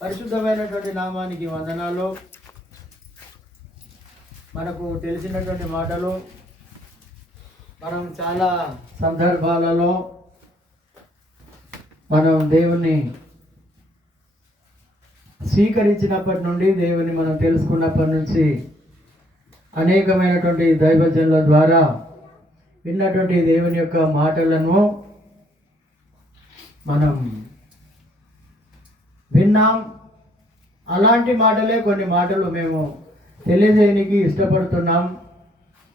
పరిశుద్ధమైనటువంటి నామానికి వందనాలు. మనకు తెలిసినటువంటి మాటలు మనం చాలా సందర్భాలలో మనం దేవుని స్వీకరించినప్పటి నుండి, దేవుని మనం తెలుసుకున్నప్పటి నుంచి అనేకమైనటువంటి దైవజనుల ద్వారా విన్నటువంటి దేవుని యొక్క మాటలను మనం విన్నాం. అలాంటి మాటలే కొన్ని మాటలు మేము తెలియజేయడానికి ఇష్టపడుతున్నాం.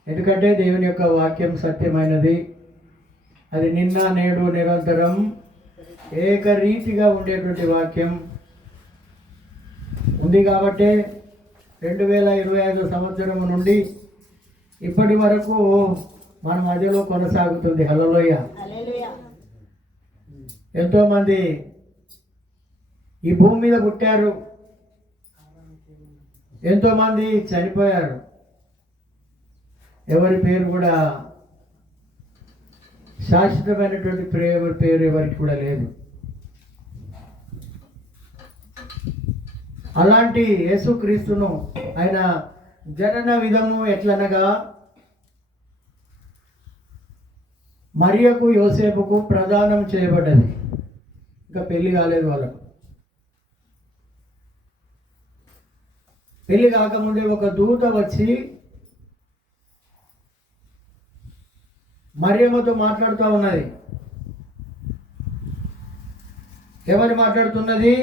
ఎందుకంటే దేవుని యొక్క వాక్యం సత్యమైనది. అది నిన్న నేడు నిరంతరం ఏకరీతిగా ఉండేటువంటి వాక్యం ఉంది. కాబట్టి 2025 సంవత్సరం నుండి ఇప్పటి వరకు మన మధ్యలో కొనసాగుతుంది. హల్లెలూయా. ఎంతోమంది ఈ భూమి మీద పుట్టారు, ఎంతోమంది చనిపోయారు. ఎవరి పేరు కూడా శాశ్వతమైనటువంటి పేరు ఎవరికి కూడా లేదు. అలాంటి యేసుక్రీస్తును ఆయన జనన విధము ఎట్లనగా, మరియకు యోసేపుకు ప్రదానం చేయబడ్డది. ఇంకా పెళ్లి కాలేదు వాళ్ళకు. పెళ్లి కాకముందే ఒక దూత వచ్చి మరియమ్మతో మాట్లాడుతూ ఉన్నది. ఎవరు మాట్లాడుతున్నది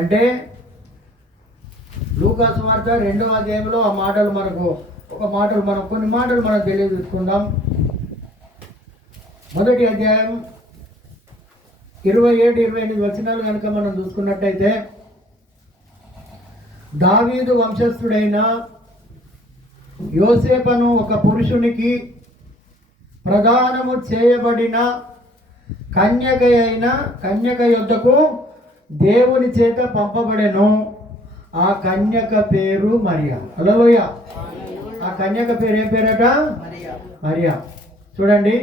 అంటే, లూకా సువార్త 2వ అధ్యాయంలో ఆ మాటలు కొన్ని మాటలు మనం తెలియజేసుకుందాం. మొదటి అధ్యాయం 27-28 వచనాలు కనుక మనం చూసుకున్నట్టయితే, దావీదు వంశస్థుడైన యోసేపును ఒక పురుషునికి ప్రదానము చేయబడిన కన్యక యొద్దకు దేవుని చేత పంపబడెను. ఆ కన్యక పేరు మరియా. హల్లెలూయా. ఆ కన్యక పేరు ఏం పేరట? మరియా. చూడండి,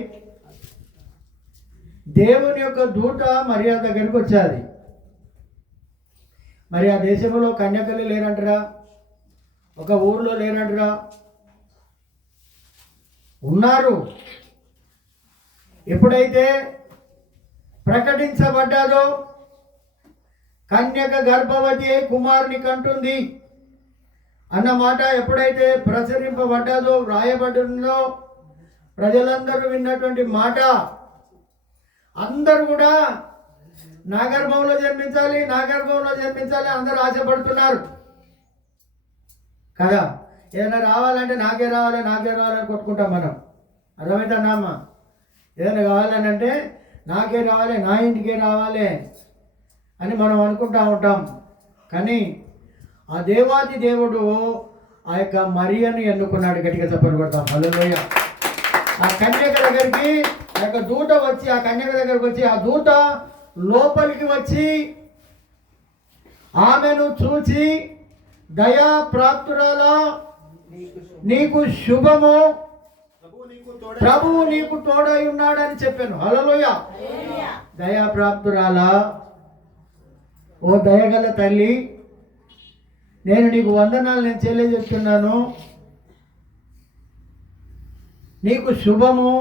దేవుని యొక్క దూత మరియా దగ్గరికి వచ్చాది. మరి ఆ దేశంలో కన్యకలు లేరంటరా, ఒక ఊర్లో లేరంటరా, ఉన్నారు. ఎప్పుడైతే ప్రకటించబడ్డాదో, కన్యక గర్భవతి అయి కుమారుని కంటుంది అన్నమాట ఎప్పుడైతే ప్రచురింపబడ్డాదో, వ్రాయబడిందో, ప్రజలందరూ విన్నటువంటి మాట, అందరూ కూడా నా గర్భంలో జన్మించాలి అందరూ ఆశపడుతున్నారు కదా. ఏదైనా రావాలంటే నాకే రావాలని కొట్టుకుంటాం మనం. అర్థమవుతుందా అమ్మ? ఏదైనా కావాలని అంటే నాకే రావాలి, నా ఇంటికే రావాలి అని మనం అనుకుంటూ ఉంటాం. కానీ ఆ దేవాది దేవుడు ఆ యొక్క మరియను ఎన్నుకున్నాడు. గట్టిగా చప్పట్లు కొడతాం. హల్లెలూయా. ఆ కన్యక దగ్గరికి ఆ యొక్క దూత వచ్చి, ఆ కన్యక దగ్గరికి వచ్చి, ఆ దూత లోపలికి వచ్చి ఆమెను చూచి, దయా ప్రాప్తురాలా, నీకు శుభము, ప్రభువు నీకు తోడై ఉన్నాడని చెప్పాను. హల్లెలూయా. దయా ప్రాప్తురాలా, ఓ దయగల తల్లి, నేను నీకు వందనాలు నేను చెల్లిస్తున్నాను. నీకు శుభము,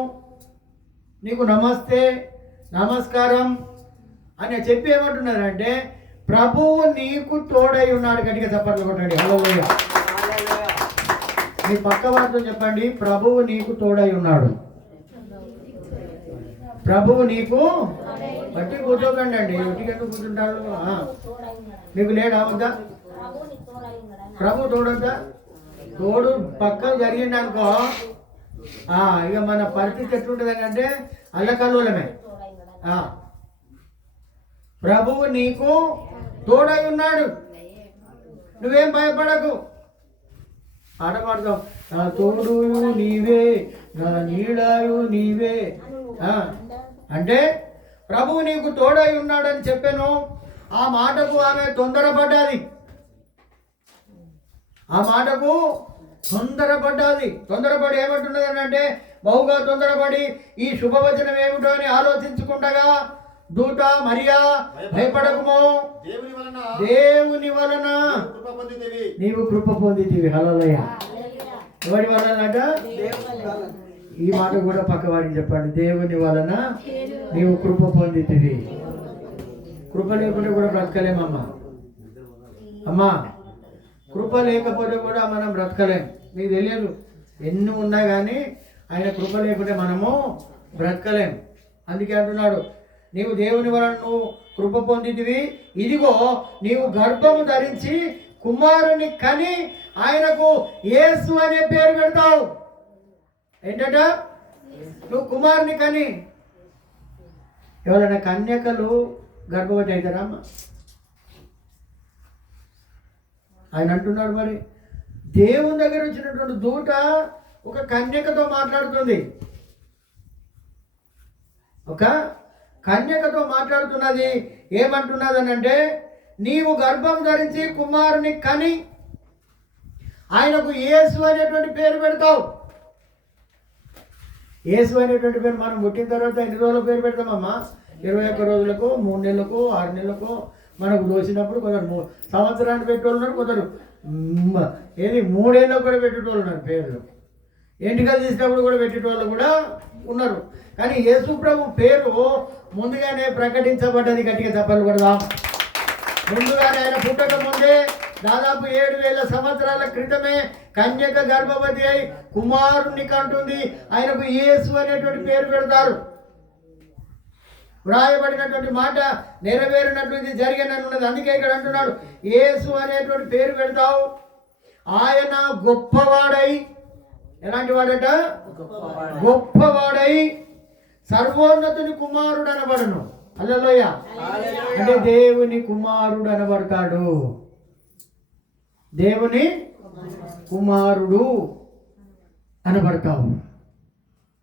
నీకు నమస్తే, నమస్కారం అని చెప్పి ఏమంటున్నారంటే, ప్రభువు నీకు తోడై ఉన్నాడు. గట్టిగా చప్పట్లు కొట్టండి. హల్లెలూయా. మీ పక్క వారితో చెప్పండి, ప్రభువు నీకు తోడై ఉన్నాడు. ప్రభువు నీకు బట్టి కూర్చోకండి అండి. ఒట్టిగా కూర్చుంటాడు. మీకు లేడా వద్దా? ప్రభు తోడొద్దా? తోడు పక్క జరిగింది అనుకో, ఇక మన పరిస్థితి ఎట్లుంటుంది అంటే అల్లకల్లోలమే. ప్రభువు నీకు తోడై ఉన్నాడు, నువ్వేం భయపడకు. ఆట పాడతాం, నా తోడు నీవే, నా నీడాయు నీవే. అంటే ప్రభువు నీకు తోడై ఉన్నాడని చెప్పాను. ఆ మాటకు ఆమె తొందరపడ్డాది. తొందరపడి ఏమంటున్నది అంటే, బహుగా తొందరపడి ఈ శుభవచనం ఏమిటో అని ఆలోచించుకుండగా దూత మరియా భయపడకుము, దేవుని వలన నీవు కృప పొందితివి. హల్లెలూయా. ఎవరి వలనట? ఈ మాట కూడా పక్కవాడికి చెప్పండి. దేవుని వలన నీవు కృప పొందితివి. కృప లేకుంటే కూడా బ్రతకలేమమ్మా. అమ్మా, కృప లేకపోతే కూడా మనం బ్రతకలేం. మీకు తెలియదు, ఎన్ని ఉన్నా కానీ ఆయన కృప లేకుంటే మనము బ్రతకలేం. అందుకే అంటున్నాడు, నీవు దేవుని వలన నువ్వు కృప పొందితివి, ఇదిగో నీవు గర్భము ధరించి కుమారుని కని ఆయనకు యేసు అనే పేరు పెడతావు. ఏంటట? నువ్వు కుమారుని కని. ఎవరైనా కన్యకలు గర్భవతి అవుతారా అమ్మ? ఆయన అంటున్నాడు, మరి దేవుని దగ్గర వచ్చినటువంటి దూత ఒక కన్యకతో మాట్లాడుతుంది. ఒక కన్యకతో మాట్లాడుతున్నది. ఏమంటున్నది అని అంటే, నీవు గర్భం ధరించి కుమారుని కని ఆయనకు యేసు అనేటువంటి పేరు పెడతావు. యేసు అనేటువంటి పేరు మనం పుట్టిన తర్వాత ఎన్ని రోజుల పేరు పెడతామమ్మా? 21 రోజులకు, 3 నెలలకు, 6 నెలలకు మనకు దోసినప్పుడు కొందరు సంవత్సరానికి పెట్టేవాళ్ళు ఉన్నారు, కొందరు 3 ఏళ్ళకు కూడా పెట్టేటోళ్ళు ఉన్నారు పేర్లు. ఎంటికలు తీసినప్పుడు కూడా పెట్టేటోళ్ళు కూడా ఉన్నారు. కానీ యేసు ప్రభు పేరు ముందుగానే ప్రకటించబడ్డది. గట్టిగా చప్పట్లు కొడదాం. ముందుగానే ఆయన పుట్టక ముందే దాదాపు 7,000 సంవత్సరాల క్రితమే కన్యక గర్భవతి అయి కుమారుణ్ణి కంటుంది. ఆయనకు యేసు అనేటువంటి పేరు పెడతారు. వ్రాయబడినటువంటి మాట నెరవేరినట్లు ఇది జరిగినన్నది. అందుకే ఇక్కడ అంటున్నాడు, యేసు అనేటువంటి పేరు పెడతావు. ఆయన గొప్పవాడై, ఎలాంటి వాడట? గొప్పవాడై సర్వోన్నతుని కుమారుడు అనబడును. హల్లెలూయా. అంటే దేవుని కుమారుడు అనబడతాడు. దేవుని కుమారుడు అనబడతావు.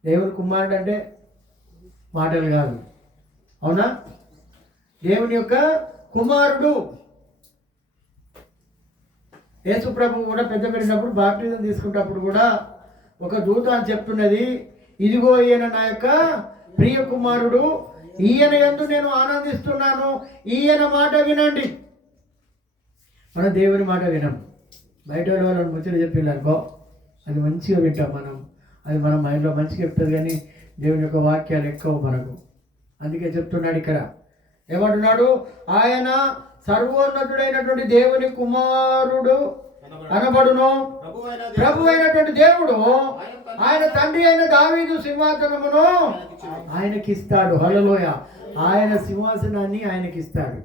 దేవుని కుమారుడు అంటే మాటలు కాదు, అవునా? దేవుని యొక్క కుమారుడు. యేసు ప్రభు కూడా పెద్ద పెట్టినప్పుడు బాప్టిజం తీసుకున్నప్పుడు కూడా ఒక దూత అని చెప్తున్నది, ఇదిగో ఈయన నా యొక్క ప్రియ కుమారుడు, ఈయన యందు నేను ఆనందిస్తున్నాను, ఈయన మాట వినండి. మన దేవుని మాట వినం. బయట వాళ్ళని ముచ్చట చెప్పిందనుకో, అది మంచిగా వింటాం మనం, అది మన మైండ్లో మంచిగా చెప్తుంది. కానీ దేవుని యొక్క వాక్యాలు ఎక్కువ మనకు. అందుకే చెప్తున్నాడు ఇక్కడ, ఏమంటున్నాడు? ఆయన సర్వోన్నతుడైనటువంటి దేవుని కుమారుడు అనబడును. ప్రభు అయినటువంటి దేవుడు ఆయన తండ్రి అయిన దావీదు సింహాసనమును ఆయనకిస్తాడు. హల్లెలూయా. ఆయన సింహాసనాన్ని ఆయనకిస్తాడు.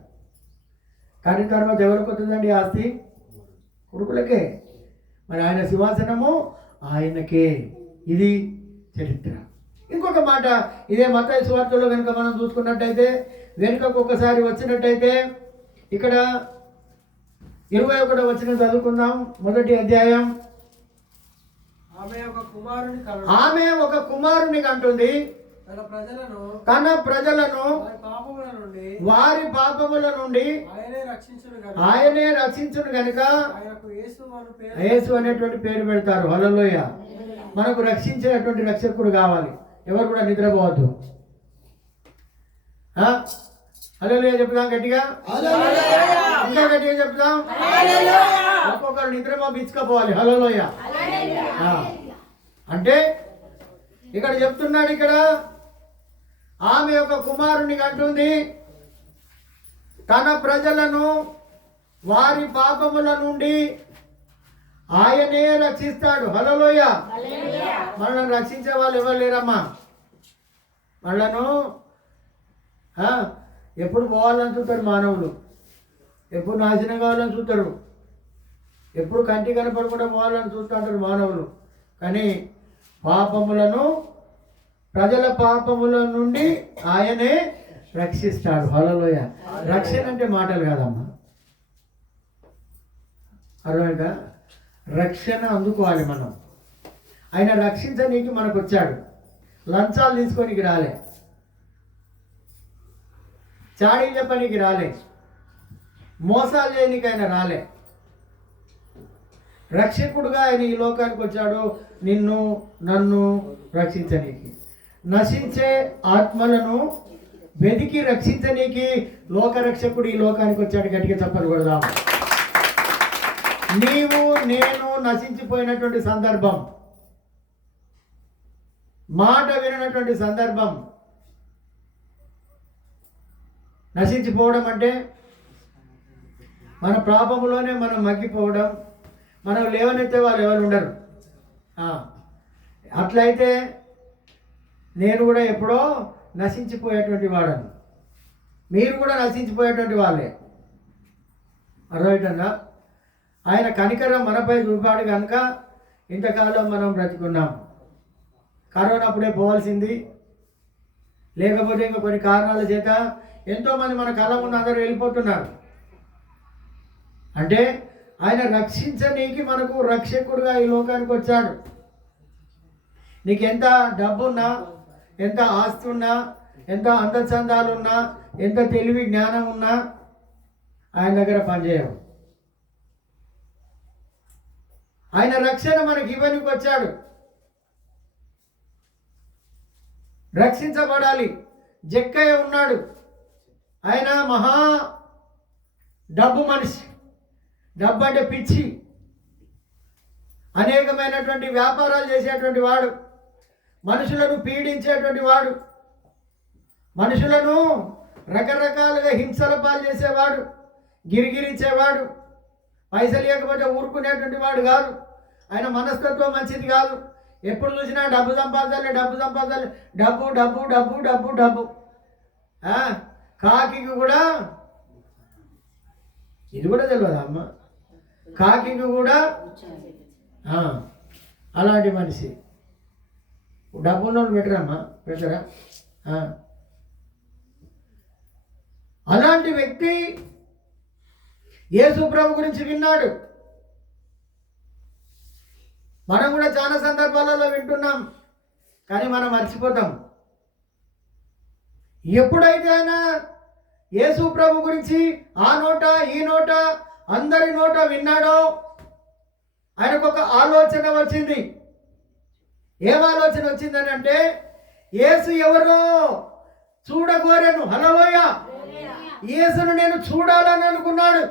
కానీ తర్వాత ఎవరికి వస్తుందండి ఆస్తి? కొడుకులకే. మరి ఆయన సింహాసనము ఆయనకే. ఇది చరిత్ర. ఇంకొక మాట, ఇదే మత్తయి సువార్తలో కనుక మనం చూసుకున్నట్టయితే, వెనుకకు ఒకసారి వచ్చినట్టయితే ఇక్కడ 21వ వచనం చదువుకుందాం. 1వ అధ్యాయం. ఆమె ఒక కుమారుని కంటుంది, తన ప్రజలను వారి పాపముల నుండి ఆయనే రక్షించును గనుక యేసు అనేటువంటి పేరు పెడతారు. హల్లెలూయా. మనకు రక్షించేటువంటి రక్షకుడు కావాలి. ఎవరు కూడా నిద్రపోవద్దు. హల్లెలూయా చెప్తాం గట్టిగా, ఇంకా గట్టిగా చెప్తాం. ఒక్కొక్కరు నిద్ర పంపించుకోపోవాలి. హల్లెలూయా. అంటే ఇక్కడ చెప్తున్నాడు, ఇక్కడ ఆమె ఒక కుమారుని కంటుంది, తన ప్రజలను వారి పాపముల నుండి ఆయనే రక్షిస్తాడు. హల్లెలూయా. మనల్ని రక్షించే వాళ్ళు ఎవరు లేరమ్మా. మనలను ఎప్పుడు పోవాలని చూస్తారు మానవులు, ఎప్పుడు నాశనం కావాలని చూస్తారు, ఎప్పుడు కంటి కనపడకుండా పోవాలని చూస్తుంటారు మానవులు. కానీ పాపములను, ప్రజల పాపముల నుండి ఆయనే రక్షిస్తాడు. హల్లెలూయా. రక్షణ అంటే మాటలు కాదమ్మా, అర్థమైందా? రక్షణ అందుకోవాలి మనం. ఆయన రక్షించనీకి మనకు వచ్చాడు. లంచాలు తీసుకోనికి రాలే, చాడీలు చెప్పనీకి రాలే, మోసాలు చేయనీకి ఆయన రాలే. రక్షకుడుగా ఆయన ఈ లోకానికి వచ్చాడు, నిన్ను నన్ను రక్షించనీకి. నశించే ఆత్మలను వెతికి రక్షించనీకి లోకరక్షకుడు ఈ లోకానికి వచ్చాడు. గట్టిగా చప్పలు కొడదాం. నీవు నేను నశించిపోయినటువంటి సందర్భం, మాట వినటువంటి సందర్భం. నశించిపోవడం అంటే మన పాపములోనే మనం మగ్గిపోవడం, మనం లేవనెత్తే వాళ్ళు ఎవరు ఉండరు. అట్లయితే నేను కూడా ఎప్పుడో నశించిపోయేటువంటి వాడను, మీరు కూడా నశించిపోయేటువంటి వాళ్ళే. అర్థమవుతుందా? ఆయన కనికరం మనపై చూపాడు కనుక ఇంతకాలం మనం బ్రతికున్నాం. కరోనా అప్పుడే పోవాల్సింది, లేకపోతే ఇంకా కొన్ని కారణాల చేత ఎంతోమంది మన కళ్ళ ముందు అందరూ వెళ్ళిపోతున్నారు. అంటే ఆయన రక్షించనీకి మనకు రక్షకుడుగా ఈ లోకానికి వచ్చాడు. నీకు ఎంత డబ్బున్నా, ఎంత ఆస్తి ఉన్నా, ఎంత అందచందాలున్నా, ఎంత తెలివి జ్ఞానం ఉన్నా ఆయన దగ్గర పనిచేయవు. ఆయన రక్షణ మనకి ఇవ్వనికి వచ్చాడు. రక్షించబడాలి. జక్కయ్య ఉన్నాడు, ఆయన మహా డబ్బు మనిషి. డబ్బు అంటే పిచ్చి, అనేకమైనటువంటి వ్యాపారాలు చేసేటువంటి వాడు, మనుషులను పీడించేటువంటి వాడు, మనుషులను రకరకాలుగా హింసల పాలు చేసేవాడు, గిరిగిరించేవాడు, పైసలు లేకపోతే ఊరుకునేటువంటి వాడు కాదు. ఆయన మనస్తత్వం మంచిది కాదు. ఎప్పుడు చూసినా డబ్బు సంపాదాలి, డబ్బు సంపాదాలి, డబ్బు డబ్బు డబ్బు డబ్బు డబ్బు. కాకి కూడా ఇది కూడా తెలియదా అమ్మ? కాకి కూడా అలాంటి మనిషి. డబ్బు ఉన్నోళ్ళు పెట్టరమ్మా, పెట్టరా? అలాంటి వ్యక్తి యేసు ప్రభు గురించి విన్నాడు. మనం కూడా చాలా సందర్భాలలో వింటున్నాం, కానీ మనం మర్చిపోతాం. ఎప్పుడైతే ఆయన యేసు ప్రభు గురించి ఆ నోట ఈ నోట అందరి నోట విన్నాడో ఆయనకు ఒక ఆలోచన వచ్చింది. ఏం ఆలోచన వచ్చిందని అంటే, యేసు ఎవరో చూడగోరెను. హల్లెలూయా! యేసును నేను చూడాలని అనుకున్నాడు,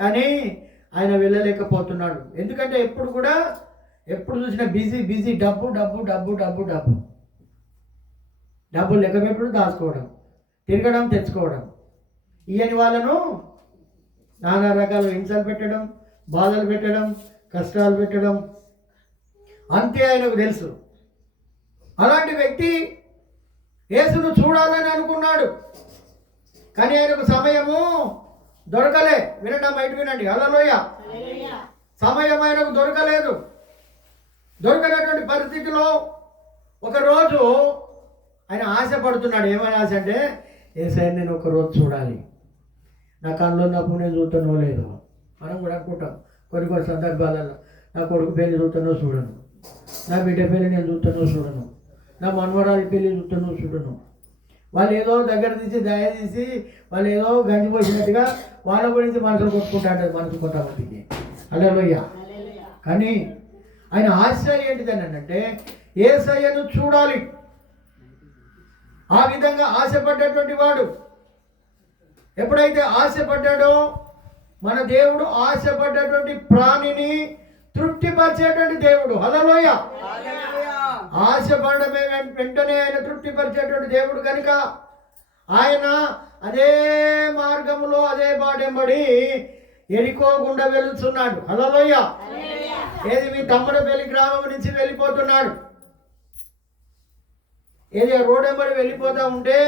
కానీ ఆయన వెళ్ళలేకపోతున్నాడు. ఎందుకంటే ఎప్పుడు చూసినా బిజీ బిజీ, డబ్బు డబ్బు డబ్బు డబ్బు డబ్బు డబ్బులు లెక్క పెట్టుడు, దాచుకోవడం, తిరగడం, తెచ్చుకోవడం. ఇయని వాళ్ళను నానా రకాల హింసలు పెట్టడం, బాధలు పెట్టడం, కష్టాలు పెట్టడం, అంతే ఆయనకు తెలుసు. అలాంటి వ్యక్తి యేసును చూడాలని అనుకున్నాడు, కానీ ఆయనకు సమయము దొరకలే. వినండి, బయట వినండి. హల్లెలూయా! సమయం ఆయనకు దొరకలేదు. దొరకనటువంటి పరిస్థితిలో ఒకరోజు ఆయన ఆశపడుతున్నాడు. ఏమైనా ఆశ అంటే, యేసయ్య నేను ఒకరోజు చూడాలి, నా కళ్ళు ఉన్నప్పుడు నేను చూస్తానో లేదో. మనం కూడా అనుకుంటాం కొన్ని సందర్భాలలో, నా కొడుకు పెళ్లి చూస్తానో చూడను, నా బిడ్డ పెళ్లి నేను చూస్తానో చూడను, నా మనవరాలి పెళ్లి చూస్తానో చూడను. వాళ్ళు ఏదో దగ్గర తీసి దయ తీసి వాళ్ళు ఏదో గంజి పోసినట్టుగా వాళ్ళ గురించి మనసులు కొట్టుకుంటాడు మనసు కొంతమందికి. హల్లెలూయా! కానీ ఆయన ఆశ ఏంటిదని అంటే, యేసయ్యను చూడాలి. ఆ విధంగా ఆశపడ్డటువంటి వాడు ఎప్పుడైతే ఆశపడ్డాడో, మన దేవుడు ఆశపడ్డటువంటి ప్రాణిని తృప్తిపరిచేటువంటి దేవుడు. హల్లెలూయా! ఆశపడమే వెంటనే ఆయన తృప్తిపరిచేటువంటి దేవుడు కనుక ఆయన అదే మార్గంలో అదే బాటెంబడి ఎరికో గుండా వెళ్తున్నాడు. హల్లెలూయా! ఏది మీ తమ్మడపల్లి గ్రామం నుంచి వెళ్ళిపోతున్నాడు. ఏది రోడెంబడి వెళ్ళిపోతూ ఉంటే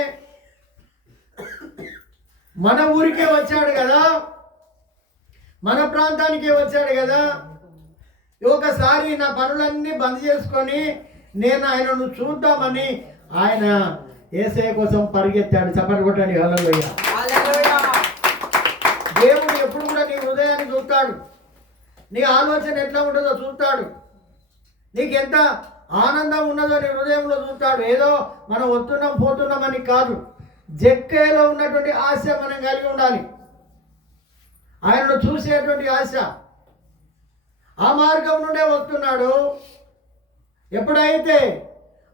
మన ఊరికే వచ్చాడు కదా, మన ప్రాంతానికే వచ్చాడు కదా. ఒకసారి నా పనులన్నీ బంద్ చేసుకొని నేను ఆయనను చూద్దామని ఆయన యేసయ్య కోసం పరిగెత్తాడు. చప్పట్లు కొట్టండి. హల్లెలూయా! దేవుడు ఎప్పుడు కూడా నీ హృదయాన్ని చూస్తాడు, నీ ఆలోచన ఎట్లా ఉంటుందో చూస్తాడు, నీకు ఎంత ఆనందం ఉన్నదో నీ హృదయంలో చూస్తాడు. ఏదో మనం వస్తున్నాం పోతున్నామని కాదు, జక్కయ్యలో ఉన్నటువంటి ఆశ మనం కలిగి ఉండాలి. ఆయనను చూసేటువంటి ఆశ. ఆ మార్గం నుండే వస్తున్నాడు. ఎప్పుడైతే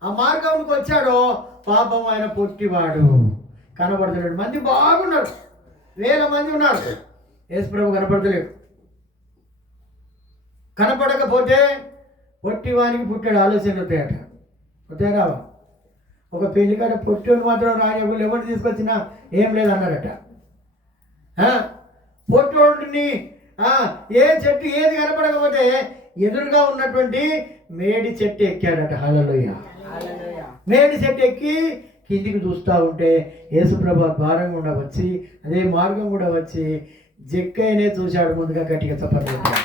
ఆ మార్గంకి వచ్చాడో పాపం ఆయన పొట్టివాడు, కనబడతలేడు. మంది బాగున్నారు, వేల మంది ఉన్నారు, యేసుప్రభు కనపడతలేడు. కనపడకపోతే పొట్టివానికి పుట్టాడు ఆలోచనలు వస్తాయట. వస్తాయరావా? ఒక పెళ్లి కాడ పొట్టోడు మాత్రం రాజకులు ఎవరు తీసుకొచ్చినా ఏం లేదన్నారట. పొట్టోడిని ఏ చెట్టు ఏది కనపడకపోతే ఎదురుగా ఉన్నటువంటి మేడి చెట్టు ఎక్కాడట. హల్లెలూయా. మేడి చెట్టు ఎక్కి కిందికి చూస్తూ ఉంటే యేసుప్రభు ద్వారం కూడా వచ్చి అదే మార్గం కూడా వచ్చి జక్కయ్యనే చూశాడు. ముందుగా గట్టిగా చప్పట్లు కొట్టాడు.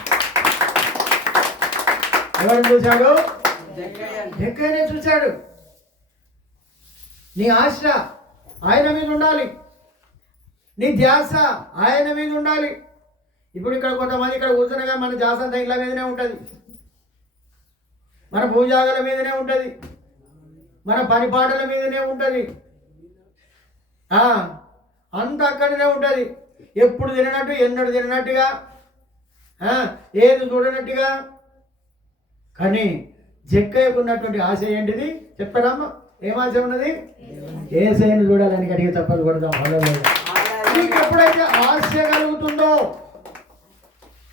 ఎవరిని చూశాడు? జక్కయ్యనే చూశాడు. నీ ఆశ ఆయన మీద ఉండాలి, నీ ధ్యాస ఆయన మీద ఉండాలి. ఇప్పుడు ఇక్కడ కొంతమంది ఇక్కడ కూర్చునగా మన ధ్యాస అంతా ఇళ్ళ మీదనే ఉంటుంది, మన పూజాగల మీదనే ఉంటుంది, మన పనిపాటల మీదనే ఉంటుంది, అంత అక్కడనే ఉంటుంది. ఎప్పుడు తినట్టు ఎన్నడు తినట్టుగా, ఏది చూడనట్టుగా. కానీ జక్కయ్యకు ఉన్నటువంటి ఆశ ఏంటిది చెప్పరామ్మా? ఏం ఆశ ఉన్నది? యేసయ్యను చూడాలని గట్టిగా తప్పలు కొడదాం. నీకు ఎప్పుడైతే ఆశ కలుగుతుందో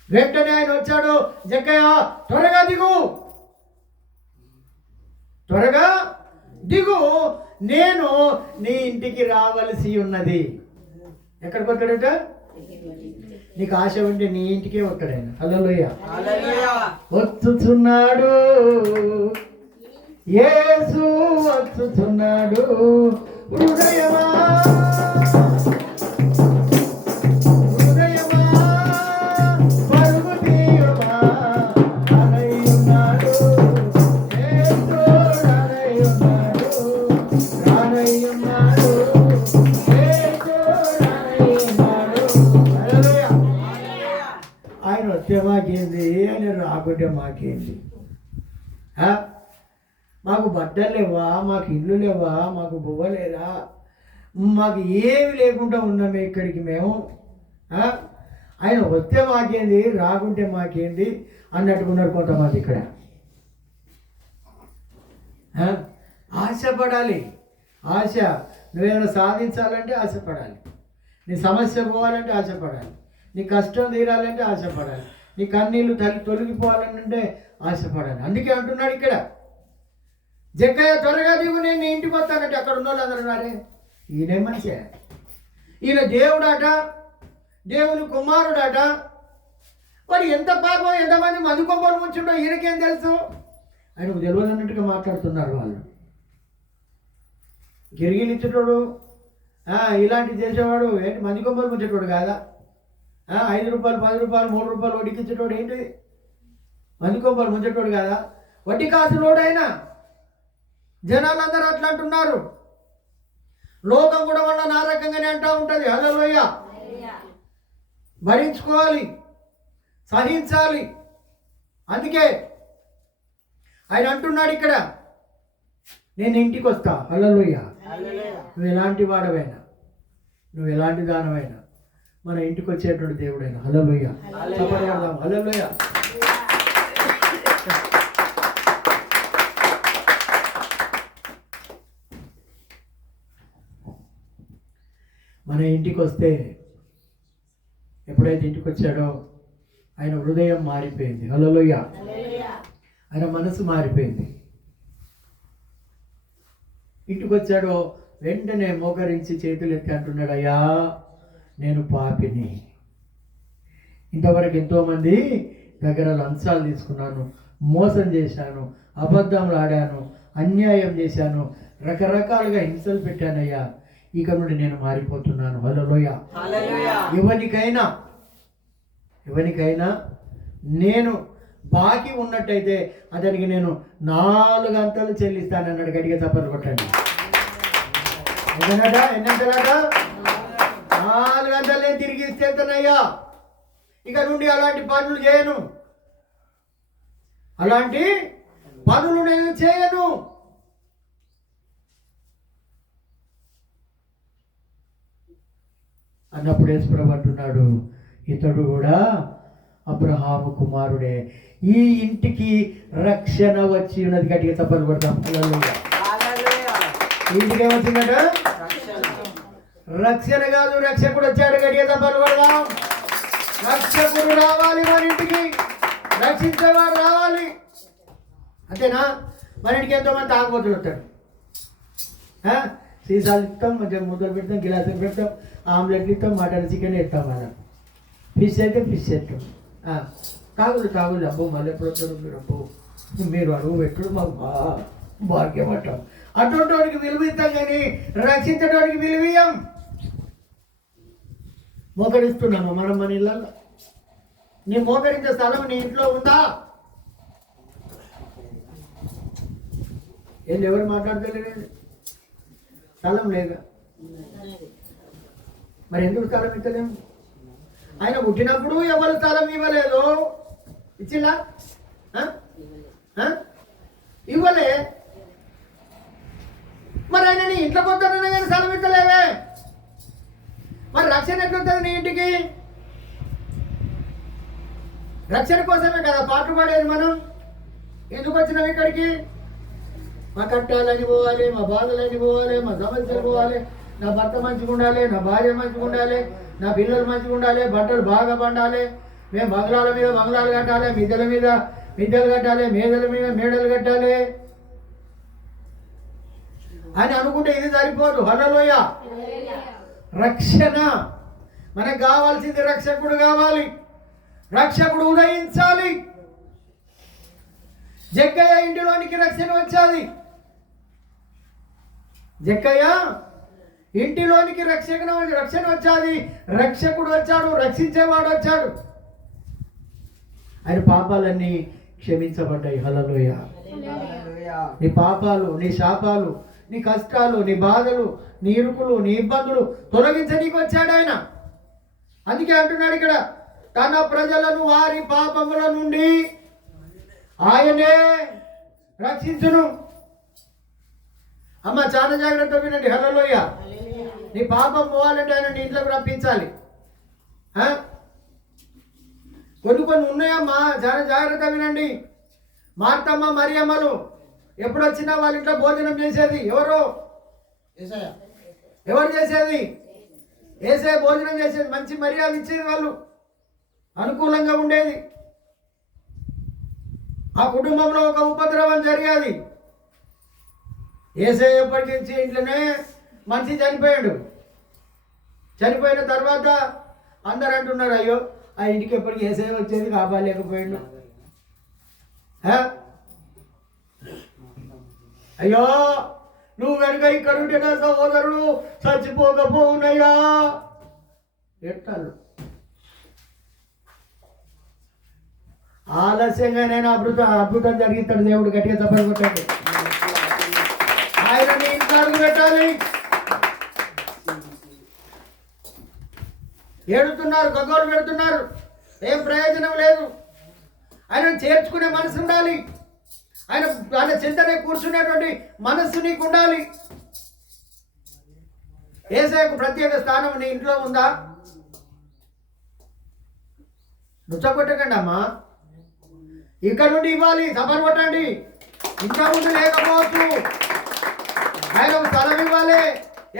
వెంటనే ఆయన వచ్చాడు. జక్కయ్య త్వరగా దిగు, త్వరగా దిగు, నేను నీ ఇంటికి రావలసి ఉన్నది. ఎక్కడికి వస్తాడట? నీకు ఆశ ఉంటే నీ ఇంటికే వస్తాడు ఆయన. హల్లెలూయా. వచ్చుచున్నాడు యేసు, వచ్చుచున్నాడు. హృదయమా హృదయమా పరుగు తీయమా, రానయ్యున్నాడు యేసు, రానయ్యున్నాడు, రానయ్యున్నాడు యేసు, రానయ్యున్నాడు. హల్లెలూయా. ఆయన వస్తే మాకేంది, ఆయన రాకుంటే మాకేంది? మాకు బట్టలు లేవా, మాకు ఇల్లు లేవా, మాకు బువ్వ లేదా, మాకు ఏమి లేకుండా ఉన్నామే ఇక్కడికి మేము. ఆయన వస్తే మాకేంది, రాకుంటే మాకేంది అన్నట్టుకున్నారు కొంతమంది ఇక్కడ. ఆశపడాలి. ఆశ, నువ్వేమైనా సాధించాలంటే ఆశపడాలి, నీ సమస్య పోవాలంటే ఆశపడాలి, నీ కష్టం తీరాలంటే ఆశపడాలి, నీ కన్నీళ్ళు తొలగిపోవాలంటే ఆశపడాలి. అందుకే అంటున్నాడు ఇక్కడ, జక్కయ్య త్వరగా దిగు, నేను నీ ఇంటికి వస్తానంటే అక్కడ ఉన్న వాళ్ళు అందరూ అన్నారే ఈయనే మనిషే, ఈయన దేవుడట, దేవుని కుమారుడట, మరి ఎంత పాపం ఎంతమంది మందుకొమ్మలు ముంచుండో ఈయనకేం తెలుసు? ఆయనకు తెలియదు అన్నట్టుగా మాట్లాడుతున్నారు వాళ్ళు. గిరిగిలు ఇచ్చేటోడు, ఇలాంటివి చేసేవాడు ఏంటి? మందుకొమ్మలు ముంచేటోడు కాదా? 5 రూపాయలు 10 రూపాయలు 3 రూపాయలు వడ్డీకి ఇచ్చేటోడు ఏంటి? మందుకొమ్మలు ముంచేటోడు కాదా? వడ్డీ కాసులోడు అయినా. జనాలందరూ అట్లా అంటున్నారు, లోకం కూడా వల్ల నా రకంగానే అంటూ ఉంటుంది. హల్లెలూయా. భరించుకోవాలి, సహించాలి. అందుకే ఆయన అంటున్నాడు ఇక్కడ, నేను ఇంటికి వస్తా. హల్లెలూయా. నువ్వు ఎలాంటి వాడవైనా, నువ్వు ఎలాంటి దానమైనా మన ఇంటికి వచ్చేటువంటి దేవుడైనా. హల్లెలూయా. చెప్పగలుగుతాం. హల్లెలూయా. మన ఇంటికి వస్తే, ఎప్పుడైతే ఇంటికి వచ్చాడో ఆయన హృదయం మారిపోయింది. హల్లెలూయా. ఆయన మనసు మారిపోయింది. ఇంటికి వచ్చాడో వెంటనే మోకరించి చేతులు ఎత్తి అంటున్నాడు, అయ్యా నేను పాపిని, ఇంతవరకు ఎంతోమంది దగ్గర లంచాలు తీసుకున్నాను, మోసం చేశాను, అబద్ధాలు ఆడాను, అన్యాయం చేశాను, రకరకాలుగా హింసలు పెట్టానయ్యా, ఇక నుండి నేను మారిపోతున్నాను. హల్లెలూయా. ఎవరికైనా నేను బాకీ ఉన్నట్టయితే అతనికి నేను 4 అంతలు చెల్లిస్తానన్నాడు. గట్టిగా చప్పట్లు కొట్టండి. ఎన్నంతలాట? 4 అంతలు నేను తిరిగి ఇస్తేనయ్యా, ఇక నుండి అలాంటి పనులు చేయను, అలాంటి పనులు నేను చేయను. అన్నప్పుడు యేసుప్రభు అంటున్నాడు, ఇతడు కూడా అబ్రహాము కుమారుడే, ఈ ఇంటికి రక్షణ వచ్చి ఉన్నది. గట్టిగా చప్పట్లు కొడతాం. ఇంటికి ఏమొచ్చిందట? రక్షణ కాదు, రక్షకుడు వచ్చాడు. గడియ తప్పలు కొడదాం. రక్షకుడు రావాలి మన ఇంటికి, రక్షించేవాడు రావాలి. అంతేనా? మన ఇంటికి ఎంతోమంది తాగుబోతులు వస్తాడు. సీసాలు ఇస్తాం, మంచిగా ముద్దలు పెడతాం, గిలాసులు పెడతాం, ఆమ్లెట్లు ఇస్తాం, మటన్ చికెన్ ఇస్తాం, మనం ఫిష్ అయితే ఫిష్ ఇస్తాం. తాగులు అబ్బో మళ్ళీ ఎప్పుడు వస్తారు మీరు? అబ్బో మీరు అడుగు పెట్టుడు మాకు భాగ్యం అంటాం. అటువంటి విలువ ఇస్తాం కానీ రక్షించడానికి విలువీయం. మోకరిస్తున్నామా మనం మన ఇళ్ళల్లో? నీ మోకరించే స్థలం నీ ఇంట్లో ఉందా? ఏంటి ఎవరు మాట్లాడతలేదు? స్థలం లేదా? మరి ఎందుకు స్థలం ఇస్తలేము? ఆయన పుట్టినప్పుడు ఎవరు స్థలం ఇవ్వలేదు, ఇచ్చిలా? ఇవ్వలే. మరి ఆయన నీ ఇంట్లో కొత్తనే కానీ స్థలం ఇస్తలేవే. మరి రక్షణ ఎట్లుంటుంది నీ ఇంటికి? రక్షణ కోసమే కదా పాటలు పాడేది మనం. ఎందుకు వచ్చినాం ఇక్కడికి? మా కట్టాలని పోవాలి, మా బాధలని పోవాలి, మా సమస్యలు పోవాలి, నా భర్త మంచిగా ఉండాలి, నా భార్య మంచిగా ఉండాలి, నా పిల్లలు మంచిగా ఉండాలి, బట్టలు బాగా పండాలి, మేము బంగ్లాల మీద బంగ్లాలు కట్టాలి, మిద్దెల మీద మిద్దెలు కట్టాలి, మేడల మీద మేడలు కట్టాలి అని అనుకుంటే ఇది సరిపోదు. హల్లెలూయా. రక్షణ మనకు కావాల్సింది, రక్షకుడు కావాలి, రక్షకుడు ఉదయించాలి. జక్కయ్య ఇంటిలోనికి రక్షణ వచ్చాది. జక్కయ్య ఇంటిలోనికి రక్షణ వచ్చాది. రక్షకుడు వచ్చాడు, రక్షించేవాడు వచ్చాడు. ఆయన పాపాలన్నీ క్షమించబడ్డాయి. హల్లెలూయా. నీ పాపాలు, నీ శాపాలు, నీ కష్టాలు, నీ బాధలు, నీ ఇరుకులు, నీ ఇబ్బందులు తొలగించడానికి వచ్చాడు ఆయన. అందుకే అంటున్నాడు ఇక్కడ, తన ప్రజలను వారి పాపముల నుండి ఆయనే రక్షించును. అమ్మ చాలా జాగ్రత్త వినండి. హల్లెలూయా. నీ పాపం పోవాలంటే ఆయన నీ ఇంట్లోకి రప్పించాలి. కొన్ని ఉన్నాయమ్మా, చాలా జాగ్రత్త వినండి. మార్తమ్మ మరియమ్మలు ఎప్పుడు వచ్చినా వాళ్ళ ఇంట్లో భోజనం చేసేది ఎవరు? ఎవరు చేసేది? యేసయ్య భోజనం చేసేది, మంచి మర్యాద ఇచ్చేది, వాళ్ళు అనుకూలంగా ఉండేది. ఆ కుటుంబంలో ఒక ఉపద్రవం జరిగేది. యేసయ్య ఎప్పటికీ ఇంట్లోనే మనిషి చనిపోయాడు. చనిపోయిన తర్వాత అందరు అంటున్నారు, అయ్యో ఆ ఇంటికి ఎప్పటికీ యేసయ్య వచ్చేది, కాపాడలేకపోయాడు. అయ్యో నువ్వు కనుక ఇక్కడ ఉంటే నా సహోదరుడు చచ్చిపోకపోవునయ్యా ఎట్టాలు. ఆలస్యంగానైనా అద్భుతం జరిగిస్తాడు దేవుడు. గట్టిగా తప్పని కొట్టండి. ఆయన నీ ఇంట్లో అడుగు పెట్టాలి. ఏడుతున్నారు, గగ్గోలు పెడుతున్నారు, ఏం ప్రయోజనం లేదు. ఆయన చేర్చుకునే మనసు ఉండాలి. ఆయన చింతనే కూర్చునేటువంటి మనస్సు నీకు ఉండాలి. యేసయ్యకు ప్రత్యేక స్థానం నీ ఇంట్లో ఉందా? నుచ్చగొట్టకండి అమ్మా, ఇక్కడ నుండి ఇవ్వాలి. సభను కొట్టండి. ఇంట్లో ముందు లేకపోవచ్చు, ఆయనకు స్థలం ఇవ్వాలి.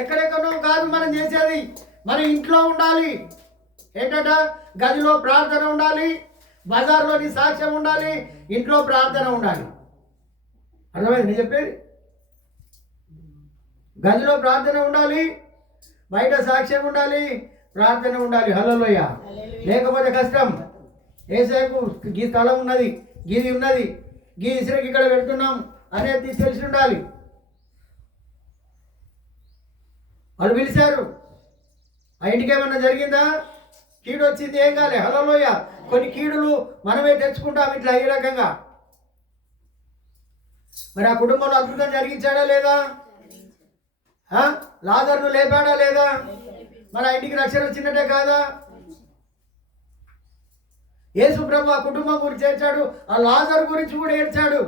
ఎక్కడెక్కడో కాదు మనం చేసేది, మన ఇంట్లో ఉండాలి. ఏంటట? గదిలో ప్రార్థన ఉండాలి, బజార్లో నీ సాక్ష్యం ఉండాలి, ఇంట్లో ప్రార్థన ఉండాలి. అర్థమైంది నేను చెప్పేది? గదిలో ప్రార్థన ఉండాలి, బయట సాక్ష్యం ఉండాలి, ప్రార్థన ఉండాలి. హల్లెలూయా. లేకపోతే కష్టం. యేసయ్యకు గీ స్థలం ఉన్నది, గీది ఉన్నది, గీ ఇసురకి ఇక్కడ పెడుతున్నాం అనేది తెలిసి ఉండాలి. వాళ్ళు పిలిచారు, ఆ ఇంటికి ఏమన్నా జరిగిందా? కీడు వచ్చింది, ఏం కాలే. హల్లెలూయా. కొన్ని కీడులు మనమే తెచ్చుకుంటాం ఇట్లా ఈ రకంగా. మరి ఆ కుటుంబంలో అద్భుతం జరిగించాడా లేదా? లాజరును లేపాడా లేదా? మరి ఆ ఇంటికి రక్షణ వచ్చినట్టే కాదా? యేసు ప్రభు ఆ కుటుంబం గురించి ఏడ్చాడు, ఆ లాజరు గురించి కూడా ఏడ్చాడు.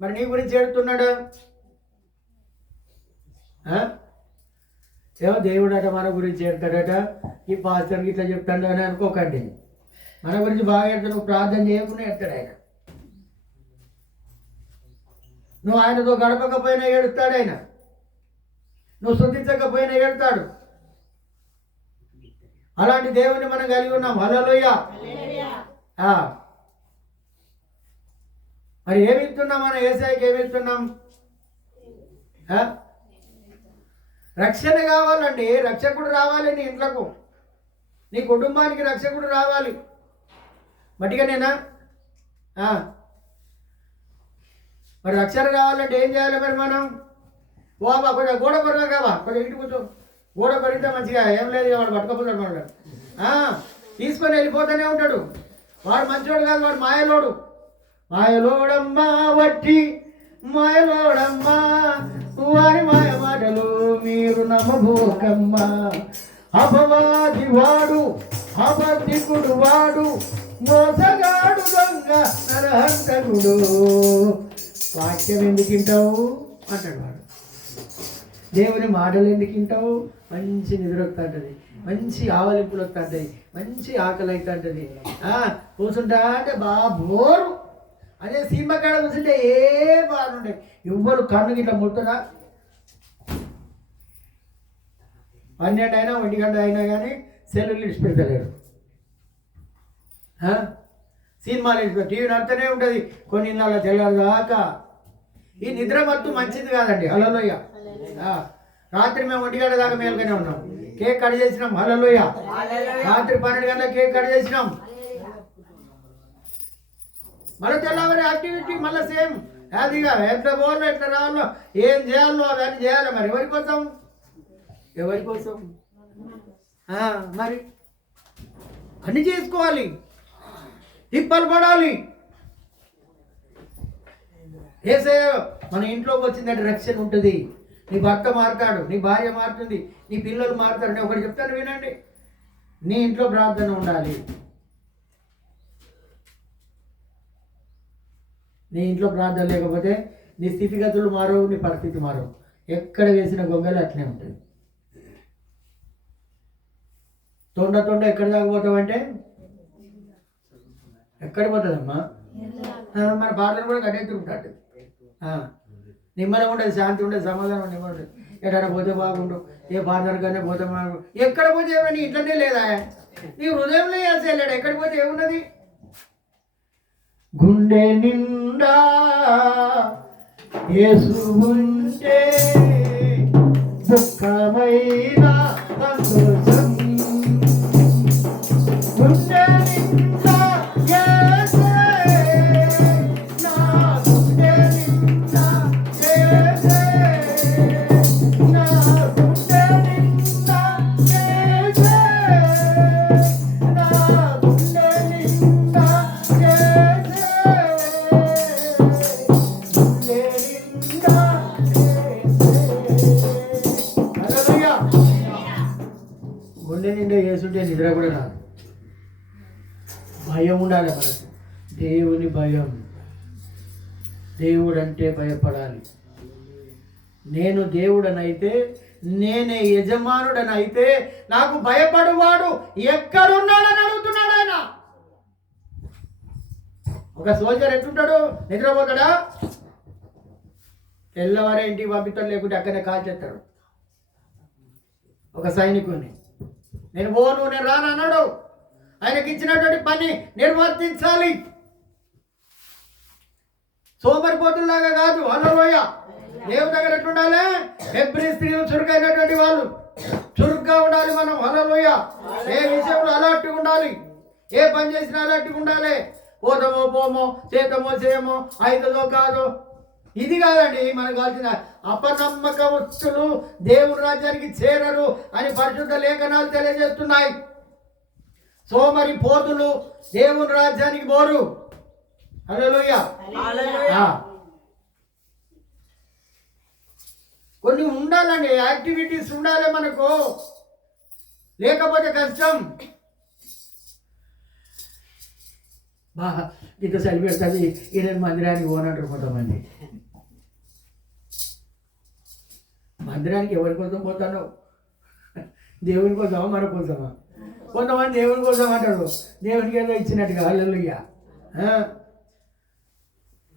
మరి నీ గురించి ఏడుతున్నాడా? ఏమో దేవుడట మన గురించి ఏడతాడట, ఈ పాస్టర్కి ఇట్లా చెప్తాడు అని అనుకోకండి. మన గురించి బాగా ఏడతాడు. నువ్వు ప్రార్థన చేయకుండా ఏడతాడు ఆయన. నువ్వు ఆయనతో గడపకపోయినా ఏడుస్తాడు ఆయన. నువ్వు స్తుతించకపోయినా ఏడతాడు. అలాంటి దేవుని మనం కలిగి ఉన్నాం. హల్లెలూయా. మరి ఏమి ఇస్తున్నాం? మనం యేసయ్యకి ఏమి ఇస్తున్నాం? రక్షణ కావాలండి. రక్షకుడు రావాలి నీ ఇంట్లోకు, నీ కుటుంబానికి రక్షకుడు రావాలి. మట్టిగానేనా? మరి రక్షణ కావాలంటే ఏం చేయాలి మరి మనం? బాబా కొంచెం గోడ కొరగా కావా, కొంచెం ఇంటి కూర్చో, గోడ కొరిగితే మంచిగా ఏం లేదు, వాడు పట్టుకపోతాడు మనడు. తీసుకొని వెళ్ళిపోతూనే ఉంటాడు. వాడు మంచోడు కాదు, వాడు మాయలోడు. మాయలోడమ్మా వట్టి మాయలోడమ్మా, వారి మాయ మాటలు మీరు నమ్మబోకమ్మా. అపవాది వాడు, అబద్ధికుడు వాడు, మోసగాడు, దొంగ, నరహంతకుడు. వాక్యం ఎందుకు వింటావు అంటాడు వాడు. దేవుని మాటలు ఎందుకు వింటావు? మంచి నిద్ర వస్తుంటుంది, మంచి ఆవలింపులు వస్తుంటాయి, మంచి ఆకలి అవుతుంటుంది. కూర్చుంటా అంటే బాగా బోరు. అదే సినిమా కాడ కూర్చుంటే ఏ బాగుంటాయి. ఎవ్వరు కన్ను గిట్లా ముట్టుదా. 12 అయినా 1 గంట అయినా కానీ సెల్లులు ఇడిచిపెడతలేడు. సినిమాలు ఇడిచిపెట్టి టీవీ నడుతూనే ఉంటుంది కొన్ని నెలల తెల్లదాకా. ఈ నిద్ర మత్తు మంచిది కాదండి. హల్లెలూయా. రాత్రి మేము 1 గంట దాకా మేలుగానే ఉన్నాం. కేక్ కట్ చేసినాం. హల్లెలూయా. రాత్రి 12 గంటల కేక్ కట్ చేసినాం. మళ్ళీ తెల్లవారి యాక్టివిటీ మళ్ళీ సేమ్ అదిగా ఎట్లా పోవాలో ఎట్లా రావాలో ఏం చేయాలో అవన్నీ చేయాలి. మరి ఎవరి కోసం? ఎవరి కోసం? మరి అన్నీ చేసుకోవాలి, తిప్పలు పడాలి. యేసయ్య మన ఇంట్లోకి వచ్చిందంటే రక్షణ ఉంటుంది. నీ భర్త మారుతాడు, నీ భార్య మారుతుంది, నీ పిల్లలు మారుతారు. నేను ఒకటి చెప్తాను వినండి. నీ ఇంట్లో ప్రార్థన ఉండాలి. నీ ఇంట్లో ప్రార్థన లేకపోతే నీ స్థితిగతులు మారవు, నీ పరిస్థితి మారవు. ఎక్కడ వేసిన గొంగలు అట్లే ఉంటుంది. తొండ ఎక్కడ దాకపోతావంటే ఎక్కడ పోతుందమ్మా? మన ప్రార్థన కూడా కట్టెత్తుకుంటాడు. నిమ్మలం ఉండదు, శాంతి ఉండదు, సమాధానం ఉండదు. ఎక్కడ పోతే బాగుండు, ఏ ప్రార్థనకనే పోతే బాగుండు. ఎక్కడ పోతే ఏమని ఇట్లనే లేదా? నీ హృదయంలో వేసేయలేడు. ఎక్కడికి పోతే ఏమున్నది? గుండె నిండా యేసు ఉంటే దుఃఖమైన సంతోషం. గుండె నిండా యేసే, నా గుండె నిండా యేసే, నా గుండె నిండా యేసే, నా గుండె నిండా గుండె నిండా వేసుంటే నిద్ర కూడా రాదు. భయం ఉండాలి మనకు. దేవుని భయం. దేవుడు అంటే భయపడాలి. నేను దేవుడనైతే, నేనే యజమానుడనైతే నాకు భయపడువాడు ఎక్కడున్నాడని అడుగుతున్నాడు ఆయన. ఒక సోల్జర్ ఎట్లుంటాడు? నిద్రపోతాడా? తెల్లవారే ఇంటికి పంపిస్తాడు, లేకుంటే అక్కడనే కాల్చేస్తాడు. ఒక సైనికుని నేను పోను, నేను రాను అన్నాడు. ఆయనకి ఇచ్చినటువంటి పని నిర్వర్తించాలి. సోమరిపోతుల్లాగా కాదు. హల్లెలూయా. దేవుని దగ్గర ఎట్లుండాలి? హెబ్రీ స్త్రీలు చురుకైనటువంటి వాళ్ళు. చురుగ్గా ఉండాలి మనం. హల్లెలూయా. ఏ విషయంలో అలర్ట్గా ఉండాలి, ఏ పని చేసినా అలర్ట్గా ఉండాలి. పోతామో పోమో, చేతమో చేయమో, అవుతుందో కాదో ఇది కాదండి మనకు కావాల్సిన. అపనమ్మకస్తులు దేవుని రాజ్యానికి చేరరు అని పరిశుద్ధ లేఖనాలు తెలియజేస్తున్నాయి. సోమరి పోతులు దేవుని రాజ్యానికి పోరు. హల్లెలూయా. కొన్ని ఉండాలండి, యాక్టివిటీస్ ఉండాలి మనకు, లేకపోతే కష్టం. బాగా ఇంత చలి పెడుతుంది, ఈయన మందిరానికి పోనంటారు కొంతమంది. మందిరానికి ఎవరి కోసం పోతాడో? దేవుని కోసమా మన కోసమా? కొంతమంది దేవుని కోసం అంటాడు, దేవునికి ఏదో ఇచ్చినట్టుగా. హల్లెలూయా.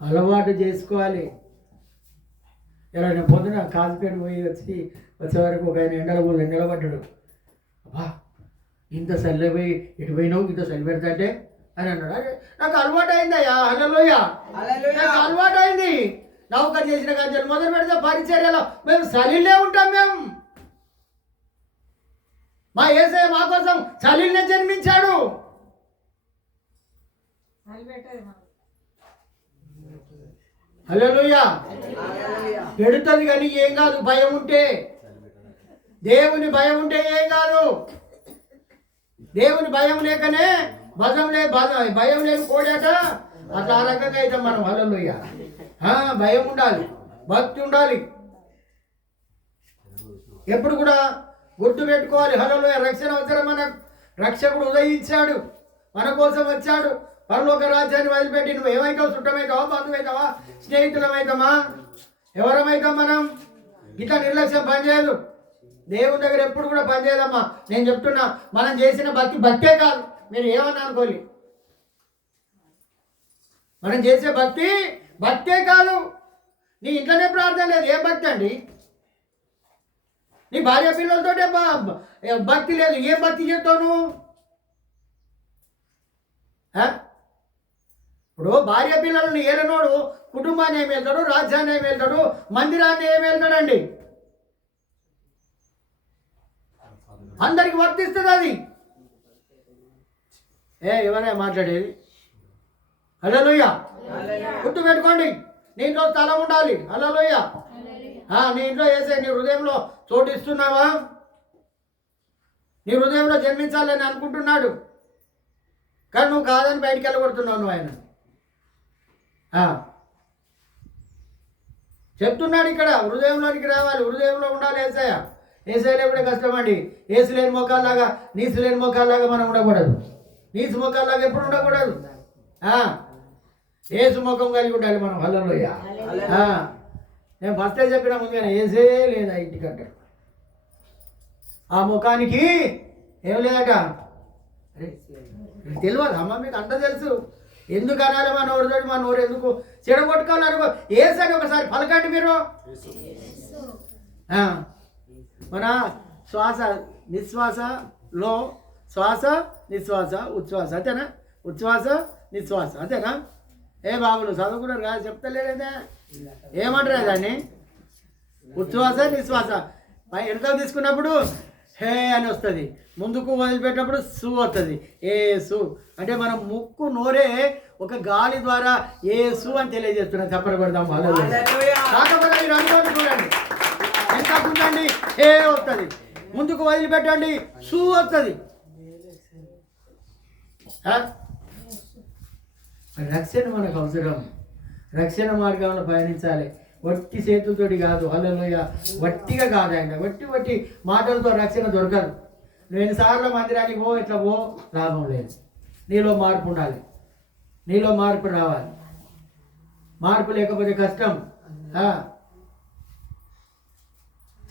అలవాటు చేసుకోవాలి. ఇలా నేను పొద్దున కాజుపేట పోయి వచ్చే వరకు ఒక ఆయన ఎండలో పడ్డాడు. అబ్బా ఇంత చల్లి పోయి ఎటు పోయినావు, ఇంత చల్లి పెడతా అంటే అని అన్నాడు. అరే నాకు అలవాటు అయిందయ్యా, హల్లెలూయా, నాకు అలవాటు అయింది. నౌకర్ చేసిన కంచెలు మొదలు పెడితే పరిచర్యలో మేము చలిలే ఉంటాం. మేము మా యేసయ్య మా కోసం చలినే జన్మించాడు. హల్లెలూయా. పెడుతుంది కానీ ఏం కాదు, భయం ఉంటే. దేవుని భయం ఉంటే ఏం కాదు. దేవుని భయం లేకనే భయం లేని కోడాట అట్లా ఆ రకంగా అయితే మనం. హల్లెలూయా. భయం ఉండాలి, భక్తి ఉండాలి. ఎప్పుడు కూడా గుర్తు పెట్టుకోవాలి. హల్లెలూయా. రక్షణ అవసరం. మన రక్షకుడు ఉదయించాడు, మన కోసం వచ్చాడు. పరలోక రాజ్యాన్ని వదిలిపెట్టి నువ్వు ఏమైతావు? చుట్టమవుతావా, బంధువైతావా, స్నేహితులమైతామా, ఎవరమైతాం? మనం ఇట్లా నిర్లక్ష్యం పనిచేయదు. దేవుని దగ్గర ఎప్పుడు కూడా పనిచేయదమ్మా. నేను చెప్తున్నా, మనం చేసిన భక్తే కాదు. మీరు ఏమన్నా అనుకోవాలి, మనం చేసే భక్తే కాదు. నీ ఇంట్లోనే ప్రార్థన లేదు, ఏం భక్తి అండి? నీ భార్య పిల్లలతోటే భక్తి లేదు, ఏం భక్తి చేస్తావు నువ్వు? ఇప్పుడు భార్య పిల్లలను ఏలనోడు కుటుంబాన్ని ఏమి వెళ్తాడు, రాజ్యాన్ని ఏమి వెళ్తాడు, మందిరాన్ని ఏమి వెళ్తాడండి? అందరికి వర్తిస్తుంది అది. ఎవరైనా మాట్లాడేది? హల్లెలూయా. గుర్తు పెట్టుకోండి, నీ ఇంట్లో స్థలం ఉండాలి. హల్లెలూయా. నీ ఇంట్లో వేసే నీ హృదయంలో చోటు ఇస్తున్నావా? నీ హృదయంలో జన్మించాలని అనుకుంటున్నాడు, కానీ నువ్వు కాదని బయటికి వెళ్ళగొడుతున్నావు. నువ్వు ఆయన చెప్తున్నాడు ఇక్కడ, హృదయంలోనికి రావాలి, హృదయంలో ఉండాలి. ఏసయ్య లేకపోతే కష్టం అండి. ఏసు లేని మోకాల్లాగా, నీసు లేని మోకాల్లాగా మనం ఉండకూడదు. నీసు మోకాల్లాగా ఎప్పుడు ఉండకూడదు. ఏసు ముఖం కలిగి ఉండాలి మనం. హల్లెలూయా. నేను ఫస్టే చెప్పిన ముందుగానే, ఏసే లేదా ఇంటికంటాడు. ఆ ముఖానికి ఏం లేదట. తెలియదు అమ్మ, మీకు అంత తెలుసు. ఎందుకు అనాలి మా నోరుతోటి? మా నోరు ఎందుకు చెడగొట్టుకోవాలనుకో? ఏసని ఒకసారి పలకండి మీరు. మన శ్వాస నిశ్వాసలో శ్వాస నిశ్వాస ఉచ్ఛ్వాస, అంతేనా? ఉచ్ఛ్వాస నిశ్వాస, అంతేనా? ఏ బాబులు చదువుకున్నారు కదా, చెప్తలేదా? ఏమంటారు దాన్ని? ఉచ్ఛ్వాస నిశ్వాస. వెనకాల తీసుకున్నప్పుడు హే అని వస్తుంది, ముందుకు వదిలిపెట్టినప్పుడు సు వస్తుంది. ఏ సు అంటే మనం ముక్కు నోరే ఒక గాలి ద్వారా ఏ సు అని తెలియజేస్తున్నాం. చెప్పబడదాం. కాకపోతే మీరు అనుకోండి, చూడండి, ఎంతకుందండి హే వస్తుంది, ముందుకు వదిలిపెట్టండి సు వస్తుంది. రక్షణ మనకు అవసరం. రక్షణ మార్గంలో పయనించాలి, వట్టి చేతులతోటి కాదు. హల్లెలూయా. వట్టిగా కాదు. ఆయన వట్టి మాటలతో రక్షణ దొరకదు. నువ్వు ఎన్నిసార్లు మందిరానికి ఇట్లా లాభం లేదు. నీలో మార్పు ఉండాలి, నీలో మార్పు రావాలి. మార్పు లేకపోతే కష్టం,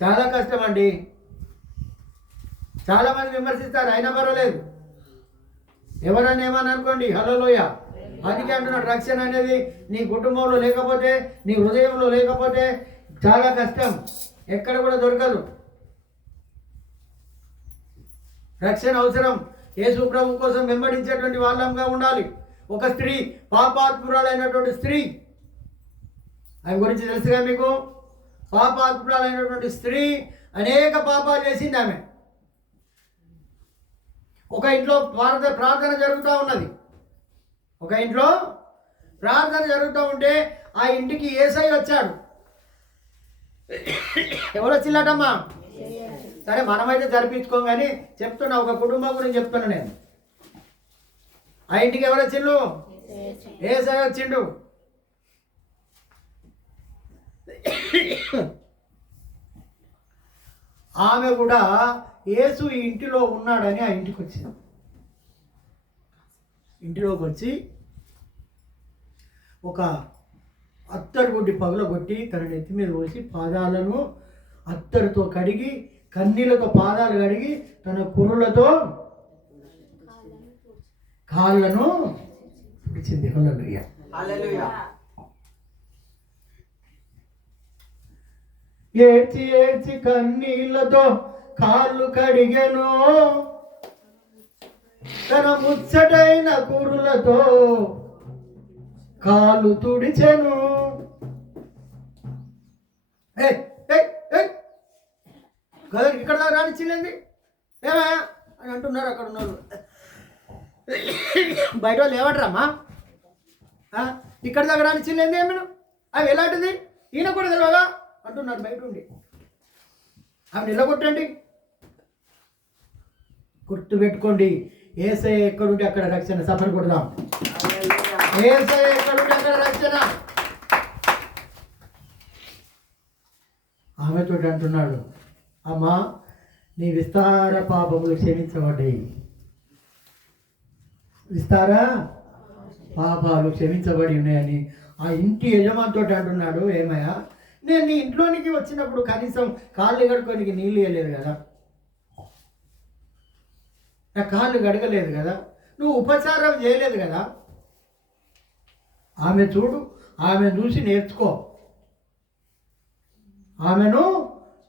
చాలా కష్టం అండి. చాలామంది విమర్శిస్తారు, అయినా పర్వాలేదు, ఎవరన్నా ఏమని అనుకోండి. హల్లెలూయా. అందుకే అంటున్నాడు, రక్షణ అనేది నీ కుటుంబంలో లేకపోతే, నీ హృదయంలో లేకపోతే చాలా కష్టం, ఎక్కడ కూడా దొరకదు. రక్షణ అవసరం. యేసు ప్రభు కోసం వెంబడించేటువంటి వాళ్ళంగా ఉండాలి. ఒక స్త్రీ, పాపాత్మురాలైనటువంటి స్త్రీ, ఆమె గురించి తెలుసుగా మీకు. పాపాత్మురాలైనటువంటి స్త్రీ అనేక పాపాలు చేసింది ఆమె. ఒక ఇంట్లో ప్రార్థన జరుగుతూ ఉన్నది. ఒక ఇంట్లో ప్రార్థన జరుగుతూ ఉంటే ఆ ఇంటికి యేసయ్య వచ్చాడు. ఎవరు వచ్చిల్లటమ్మా? సరే, మనమైతే జరిపించుకోం, కానీ చెప్తున్నా, ఒక కుటుంబం గురించి చెప్తున్నా నేను. ఆ ఇంటికి ఎవరు వచ్చిండు? యేసయ్య వచ్చిండు. ఆమె కూడా యేసు ఇంటిలో ఉన్నాడని ఆ ఇంటికి వచ్చింది. ఇంటిలోకి వచ్చి ఒక అత్తరు గుడ్డి పగలగొట్టి తన నెత్తి మీద పోసి పాదాలను అత్తరుతో కడిగి, కన్నీళ్లతో పాదాలు కడిగి, తన కురులతో కాళ్ళను విడిచింది. హల్లెలూయా. ఏడ్చి ఏడ్చి కన్నీళ్లతో కాళ్ళు కడిగెను, తన ముచ్చటైన కురులతో కాలు తుడిచెను. ఇక్కడ దాకా రానిచ్చింది ఏమా అని అంటున్నారు అక్కడ ఉన్నారు. బయట వాళ్ళు ఏమంటారమ్మా, ఇక్కడ దాకా రానిచ్చింది ఏమైనా అవి ఎలాంటిది ఈయన కూడా తెలియదా అంటున్నారు బయట ఉండి. అవి నిలగొట్టండి, గుర్తు పెట్టుకోండి. యేసయ్య ఎక్కడుంటే అక్కడ రక్షణ. సఫర్ కొడదాం. యేసయ్య ఎక్కడుంటే అక్కడ రక్షణ. ఆమెతో అంటున్నాడు, అమ్మా నీ విస్తార పాపములు క్షమించబడ్డాయి. విస్తార పాపాలు క్షమించబడి ఉన్నాయని ఆ ఇంటి యజమానితో అంటున్నాడు. ఏమయ్యా, నేను నీ ఇంట్లోనికి వచ్చినప్పుడు కనీసం కాళ్ళు కడుక్కోనికి నీళ్ళు వేయలేదు కదా, నా కాళ్ళు గడగలేదు కదా, నువ్వు ఉపచారం చేయలేదు కదా. ఆమె చూడు, ఆమె చూసి నేర్చుకో, ఆమెను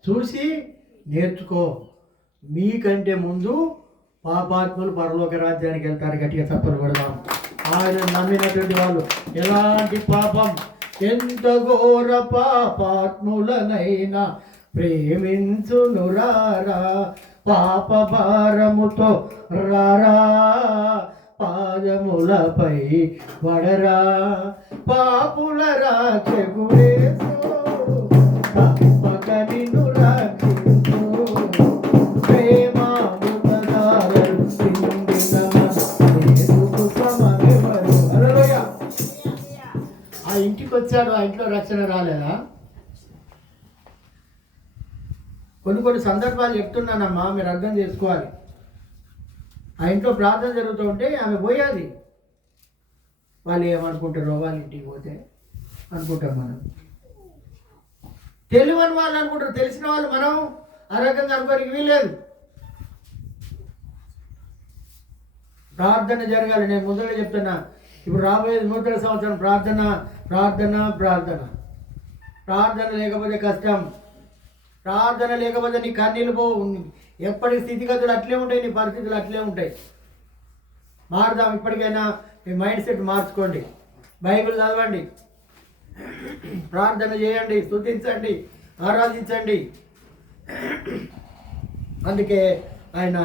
చూసి నేర్చుకో. మీకంటే ముందు పాపాత్ములు పరలోక రాజ్యానికి వెళ్తారు. గట్టిగా చప్పలు కొడదాం. ఆయన నమ్మినటువంటి వాళ్ళు ఎలాంటి పాపం, ఎంత ఘోర పాపాత్ములనైనా ప్రేమించునురారా, పాప భారముతో రారా, పాదములపై వడరా, పాపుల రాక్షకుడేసు పగనిను రాక్షించు, ప్రేమామృతధారలు ఆ ఇంటికి వచ్చాడు, ఆ ఇంట్లో రక్షణ రాలేదా? కొన్ని సందర్భాలు చెప్తున్నానమ్మా, మీరు అర్థం చేసుకోవాలి. ఆ ఇంట్లో ప్రార్థన జరుగుతూ ఉంటే ఆమె పోయేది. వాళ్ళు ఏమనుకుంటారో వాళ్ళ ఇంటికి పోతే అనుకుంటాం మనం. తెలియని వాళ్ళు అనుకుంటారు, తెలిసిన వాళ్ళు మనం ఆ రకంగా అనుకోనికి వీలేదు. ప్రార్థన జరగాలి. నేను ముందుగా చెప్తున్నా, ఇప్పుడు రాబోయేది నూతన సంవత్సరం. ప్రార్థన ప్రార్థన ప్రార్థన ప్రార్థన లేకపోతే కష్టం. ప్రార్థన లేకపోతే నీ కన్నీళ్ళు పోవు. ఎప్పటి స్థితిగతులు అట్లే ఉంటాయి, నీ పరిస్థితులు అట్లే ఉంటాయి. మారుదాం. ఇప్పటికైనా మీ మైండ్ సెట్ మార్చుకోండి. బైబిల్ చదవండి, ప్రార్థన చేయండి, స్తుతించండి, ఆరాధించండి. అందుకే ఆయన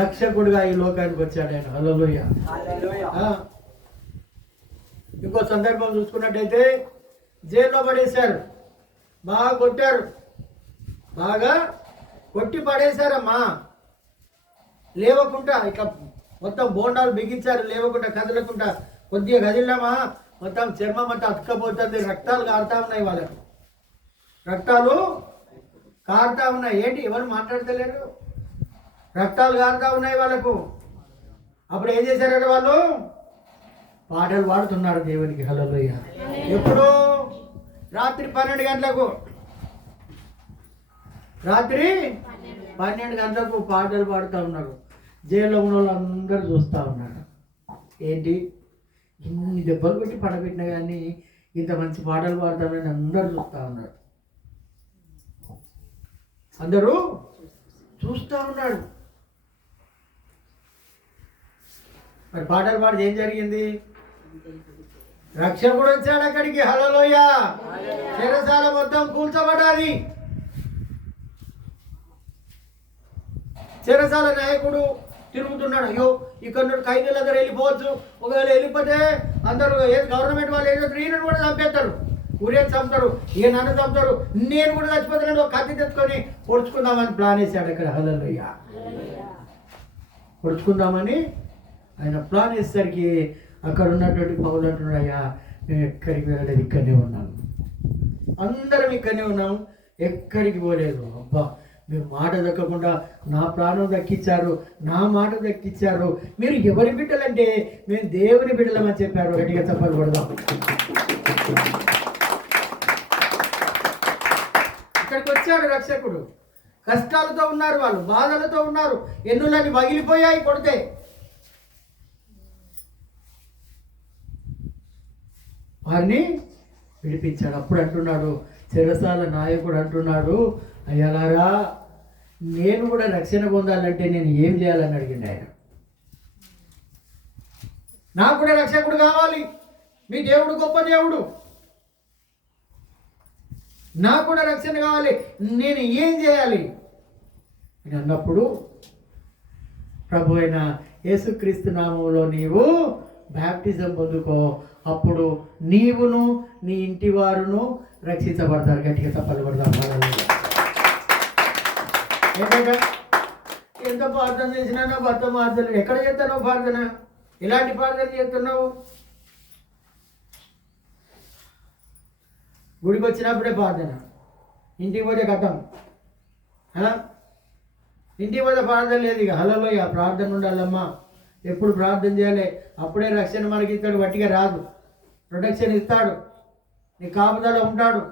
రక్షకుడుగా ఈ లోకానికి వచ్చాడు. ఆయన హల్లెలూయా. ఇంకో సందర్భం చూసుకున్నట్టయితే జైల్లో పడేశారు, బాగా కొట్టారు, బాగా కొట్టి పడేశారమ్మా. లేవకుండా ఇక మొత్తం బోండాలు బిగించారు, లేవకుండా కదలకుండా. కొద్దిగా కదిలినామా మొత్తం చర్మం అంతా అతుక్కపోతుంది, రక్తాలు కారుతా ఉన్నాయి. వాళ్ళకు రక్తాలు కారుతా ఉన్నాయి. ఏంటి ఎవరు మాట్లాడతలేరు, రక్తాలు కారుతా ఉన్నాయి వాళ్ళకు. అప్పుడు ఏం చేశారంటే వాళ్ళు పాటలు పాడుతున్నారు దేవునికి. హల్లెలూయా. ఎప్పుడు? రాత్రి 12 గంటలకు, రాత్రి 12 గంటలకు పాటలు పాడుతూ ఉన్నారు. జైల్లో ఉన్న వాళ్ళందరూ చూస్తూ ఉన్నారు. ఏంటి ఇన్ని దెబ్బలు పెట్టి పడబెట్టినా కానీ ఇంత మంచి పాటలు పాడతామని అందరూ చూస్తూ ఉన్నారు. అందరూ చూస్తూ ఉన్నాడు. మరి పాటలు పాడితే ఏం జరిగింది? రక్షకుడు వచ్చాడు అక్కడికి. హల్లెలూయా. చెరసాల మొత్తం కూల్చబడాలి. చెరసాల నాయకుడు తిరుగుతున్నాడు. అయ్యో ఇక్కడ నుండి ఖైదీల దగ్గర వెళ్ళిపోవచ్చు, ఒకవేళ వెళ్ళిపోతే అందరూ గవర్నమెంట్ వాళ్ళు ఏదో ఈయనను కూడా చంపేస్తారు, ఊరేది చంపుతారు, ఈయన నన్ను చంపుతారు, నేను కూడా చచ్చిపోతున్నాడు, ఒక కత్తి తెచ్చుకొని పొడుచుకుందామని ప్లాన్ వేశాడు అక్కడ. హల్లెలూయా. పొడుచుకుందామని ఆయన ప్లాన్ వేసేసరికి అక్కడ ఉన్నటువంటి పౌలు అంటున్నాడు, అయ్యా మేము ఎక్కడికి వెళ్ళలేదు, ఇక్కడనే ఉన్నాము, అందరం ఇక్కడనే ఉన్నాము, ఎక్కడికి పోలేదు. అబ్బా మీరు మాట దక్కకుండా నా ప్రాణం దక్కించారు, నా మాట దక్కించారు. మీరు ఎవరి బిడ్డలంటే మేము దేవుని బిడ్డలమని చెప్పారు. గట్టిగా చప్పట్లు కొడదాం. ఇక్కడికి వచ్చాడు రక్షకుడు. కష్టాలతో ఉన్నారు వాళ్ళు, బాధలతో ఉన్నారు, ఎన్నులన్నీ పగిలిపోయాయి కొడితే. వారిని విడిపించాడు. అప్పుడు అంటున్నాడు, చెరసాల నాయకుడు అంటున్నాడు, అయ్యలారా నేను కూడా రక్షణ పొందాలంటే నేను ఏం చేయాలని అడిగిండు ఆయన. నాకు కూడా రక్షకుడు కావాలి, మీ దేవుడు గొప్ప దేవుడు, నాకు కూడా రక్షణ కావాలి, నేను ఏం చేయాలి అని అన్నప్పుడు ప్రభు అయిన యేసుక్రీస్తు నామంలో నీవు బ్యాప్టిజం పొందుకో, అప్పుడు నీవును నీ ఇంటి వారును రక్షించబడతారు. గట్టిగా తప్పలు పడదాం. ఏంటంటే ఎంత ప్రార్థన చేసినా నా భర్త మార్చలేడు. ఎక్కడ చేస్తున్నావు ప్రార్థన? ఇలాంటి ప్రార్థన చేస్తున్నావు. గుడికి వచ్చినప్పుడే ప్రార్థన, ఇంటికి పోతే కథం. ఇంటికి పోతే ప్రార్థన లేదు. ఇక హల్లెలూయా ప్రార్థన ఉండాలమ్మా, ఎప్పుడు ప్రార్థన చేయాలి. అప్పుడే రక్షణ మనకి ఇస్తాడు, వట్టిగా రాదు. ప్రొటెక్షన్ ఇస్తాడు, నీకు కాపుదల ఉంటాడు,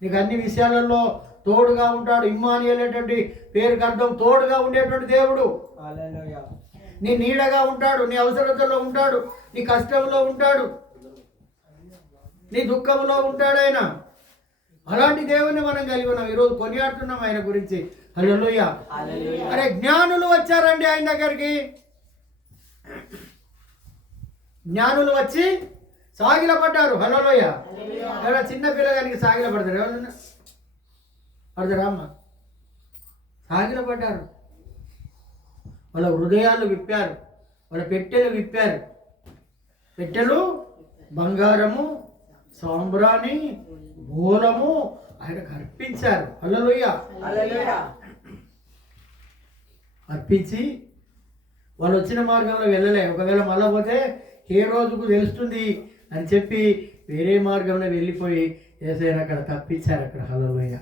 నీకు అన్ని విషయాలలో తోడుగా ఉంటాడు. ఇమ్మానుయేలు అనేటువంటి పేరుకి అర్థం తోడుగా ఉండేటువంటి దేవుడు. నీ నీడగా ఉంటాడు, నీ అవసరతలో ఉంటాడు, నీ కష్టంలో ఉంటాడు, నీ దుఃఖంలో ఉంటాడు ఆయన. అలాంటి దేవుని మనం కలిగి ఉన్నాం. ఈరోజు కొనియాడుతున్నాం ఆయన గురించి. హల్లెలూయా. అరే జ్ఞానులు వచ్చారండి ఆయన దగ్గరికి. జ్ఞానులు వచ్చి సాగిల పడ్డారు. హల్లెలూయా. ఎవరైనా చిన్న పిల్లగానికి సాగిల పడతారు? ఎవరన్నా పడతారా అమ్మ? సాగిల పడ్డారు. వాళ్ళ హృదయాలు విప్పారు, వాళ్ళ పెట్టెలు విప్పారు. పెట్టెలు బంగారము, సాంబ్రాణి, మూలము ఆయనకు అర్పించారు. హల్లెలూయా. అర్పించి వాళ్ళు వచ్చిన మార్గంలో వెళ్ళలే. ఒకవేళ మళ్ళా పోతే ఏ రోజుకు తెలుస్తుంది అని చెప్పి వేరే మార్గంలో వెళ్ళిపోయి యేసయ్యను అక్కడ తప్పించారు. అక్కడ హల్లెలూయా.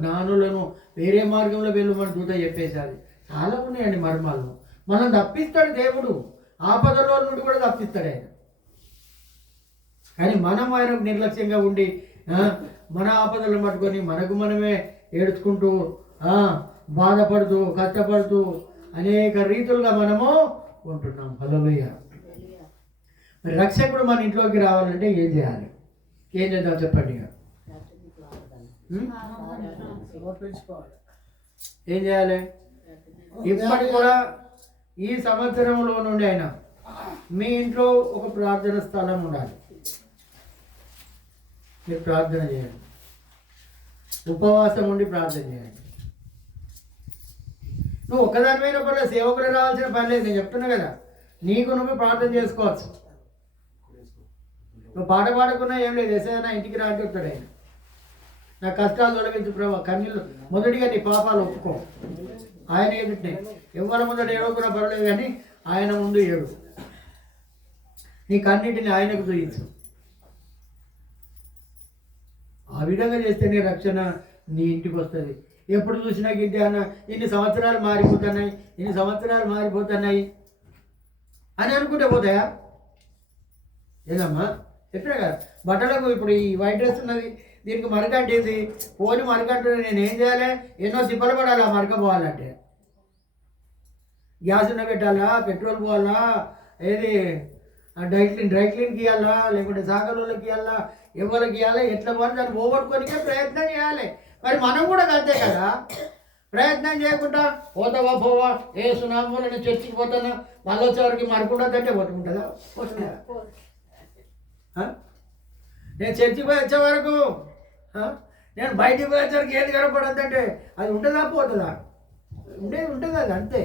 జ్ఞానులను వేరే మార్గంలో వెళ్ళమని దూత చెప్పేశారు. చాలా ఉన్నాయండి మర్మాలు. మనం తప్పిస్తాడు దేవుడు, ఆపదలో నుండి కూడా తప్పిస్తాడు ఆయన. కానీ మనం ఆయనకు నిర్లక్ష్యంగా ఉండి మన ఆపదలను పట్టుకొని మనకు మనమే ఏడ్చుకుంటూ బాధపడుతూ కష్టపడుతూ అనేక రీతులుగా మనము ఉంటున్నాం. హల్లెలూయా. మరి రక్షకుడు మన ఇంట్లోకి రావాలంటే ఏం చేయాలి? ఏం చేద్దాం చెప్పండి. ఏం చేయాలి? ఇప్పటి కూడా ఈ సంవత్సరంలో నుండి అయినా మీ ఇంట్లో ఒక ప్రార్థన స్థలం ఉండాలి. మీరు ప్రార్థన చేయండి, ఉపవాసం ఉండి ప్రార్థన చేయండి. నువ్వు ఒక్కదానిపైన పర్లేదు, సేవకుడు రావాల్సిన పని లేదు. నేను చెప్తున్నా కదా, నీకు నువ్వు ప్రార్థన చేసుకోవచ్చు. నువ్వు పాట పాడుకున్నా ఏం లేదు, ఎసైనా ఇంటికి రా అంటే చెప్తాడు ఆయన. నా కష్టాలు తొలగించు ప్రభావ, కన్నీళ్ళు మొదటిగా నీ పాపాలు ఒప్పుకో. ఆయన ఎదుటినే ఎవరి ముందర ఏడవకున్నా పర్వాలేదు, కానీ ఆయన ముందు ఏడు. నీ కన్నిటిని ఆయనకు చూయించు. ఆ విధంగా చేస్తే నీ రక్షణ నీ ఇంటికి వస్తుంది. ఎప్పుడు చూసినా గిద్దే అన్న ఇన్ని సంవత్సరాలు మారిపోతున్నాయి, ఇన్ని సంవత్సరాలు మారిపోతున్నాయి అని అనుకుంటే పోతాయా? ఏదమ్మా చెప్పినా కదా, బట్టలకు ఇప్పుడు ఈ వైట్ డ్రెస్ ఉన్నది, దీనికి మరకంటేది పోని మరకంటే నేను ఏం చేయాలి? ఎన్నో తిప్పలు పడాలి ఆ మరక పోవాలంటే. గ్యాస్ ఉన్న పెట్టాలా, పెట్రోల్ పోవాలా, ఏది డ్రై క్లీన్కి ఇవ్వాలా, లేకుంటే సాగర్లకి ఇవ్వాలా, ఎవరికి ఇవ్వాలి, ఎట్లా పోవాలి, దాన్ని పోగొట్టుకోనికే ప్రయత్నం చేయాలి. మరి మనం కూడా అంతే కదా, ప్రయత్నం చేయకుండా పోతావా పోవా, ఏ సునామూల నేను చర్చికి పోతానా, మళ్ళీ వచ్చేవారికి మరకుంటుందంటే పట్టుకుంటుందా? నేను చర్చికి పోయి వచ్చే వరకు, నేను బయటికి పోయి వచ్చేవరకు ఏది కనపడద్దంటే అది ఉంటుందా పోతుందా? ఉంటుంది అది అంతే.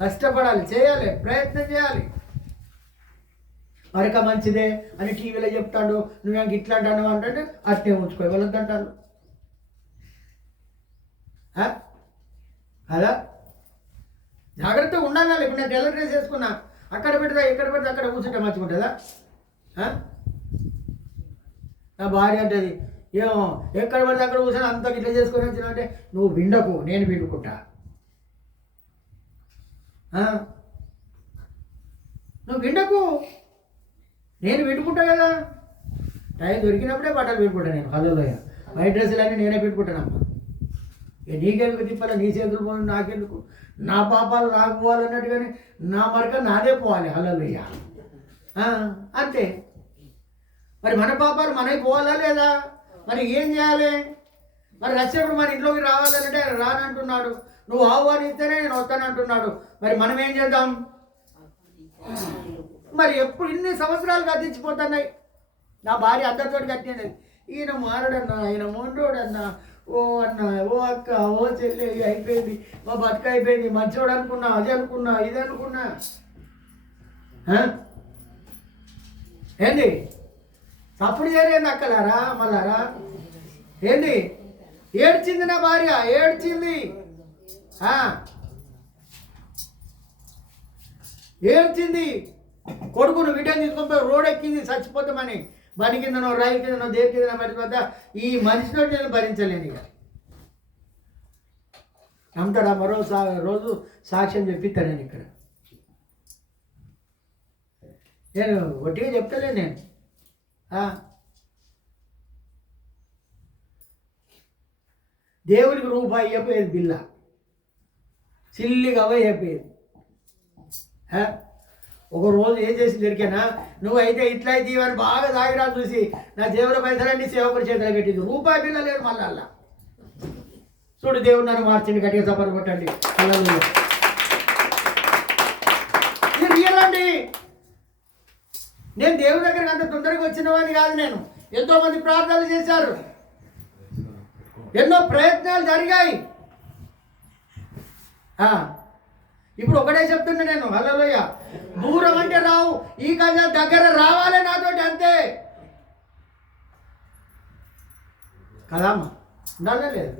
కష్టపడాలి, చేయాలి, ప్రయత్నం చేయాలి. మరక మంచిదే అని టీవీలో చెప్తాడు, నువ్వు ఇట్లా అంటాను అంటే అట్నే ఉంచుకో, వెళ్ళొద్దంటాను అలా జాగ్రత్తగా ఉండాలి. ఇప్పుడు నేను తెల్ల డ్రెస్ వేసుకున్నా, అక్కడ పెడతా ఎక్కడ పెడితే అక్కడ కూర్చుంటే మంచిగుంటుందా? నా భార్య అంటది, ఏమో ఎక్కడ పడితే అక్కడ కూర్చొని అంతా ఇట్లా చేసుకొని వచ్చినా అంటే నువ్వు విండకు, నేను విండుకుంటా. నువ్వు విండకు, నేను పెట్టుకుంటా కదా. టైం దొరికినప్పుడే బట్టలు పెట్టుకుంటా నేను. హల్లెలూయా. వైట్ డ్రెస్సులన్నీ నేనే పెట్టుకుంటానమ్మా. నీకెందుకు తిప్పాలి, నీ చేతులు పోయి నాకెందుకు, నా పాపాలు నాకు పోవాలన్నట్టుగానే నా మరక నాదే పోవాలి. హల్లెలూయా. అంతే. మరి మన పాపాలు మనకి పోవాలా లేదా? మరి ఏం చేయాలి? మరి రక్షకుడు మన ఇంట్లోకి రావాలంటే ఆయన రానంటున్నాడు, నువ్వు ఆహ్వానిస్తేనే నేను వస్తానంటున్నాడు. మరి మనం ఏం చేద్దాం? మరి ఎప్పుడు ఇన్ని సంవత్సరాలు గతించిపోతున్నాయి. నా భార్య అందరితో కట్టినది, ఈయన మారడన్నా, ఆయన మొండోడన్నా, ఓ అన్న, ఓ అక్క, ఓ చెల్లి, అయిపోయింది, మా బతుక అయిపోయింది, మంచోడు అనుకున్నా, అది అనుకున్నా, ఇది అనుకున్నా. ఏంది తప్పుడు చేరేది అక్కలారా మళ్ళారా? ఏంది ఏడ్చింది నా భార్య, ఏడ్చింది, ఏడ్చింది. కొడుకును బిడ్డను తీసుకొని రోడ్ ఎక్కింది చచ్చిపోతామని. బండి కిందనో రైలు కిందనో దేని కిందనో పడిపోతా. ఈ మనిషితో నేను భరించలేను ఇక. నమ్ముతాడా? మరో రోజు సాక్ష్యం చెప్పిస్తాను నేను ఇక్కడ. నేను ఒట్టిగా చెప్తలే నేను. దేవునికి రూపాయి ఇవ్వపోయేది బిల్ల, సిల్లిగా అయిపోయేది. ఒక రోజు ఏం చేసి దొరికానా, నువ్వైతే ఇట్లా అయితే ఇవన్నీ బాగా తాగిరా చూసి నా జేబుల పైసలన్నీ సేవకుడి చేతిలో పెట్టింది. రూపాయి బిల్ల లేదు మళ్ళీ అలా. చూడు దేవుడు నన్ను మార్చింది, గట్టిగా సపర్ కొట్టండి. ఇది రియల్ అండి. నేను దేవుడి దగ్గరికి అంత తొందరగా వచ్చినవాడిని కాదు. నేను ఎంతోమంది ప్రార్థనలు చేశారు, ఎన్నో ప్రయత్నాలు జరిగాయి. ఇప్పుడు ఒకటే చెప్తున్నా నేను, హల్లెలూయ. దూరం అంటే రావు, ఈ కథ దగ్గర రావాలి నాతోటి, అంతే కదమ్మా. ఉండాలే లేదు.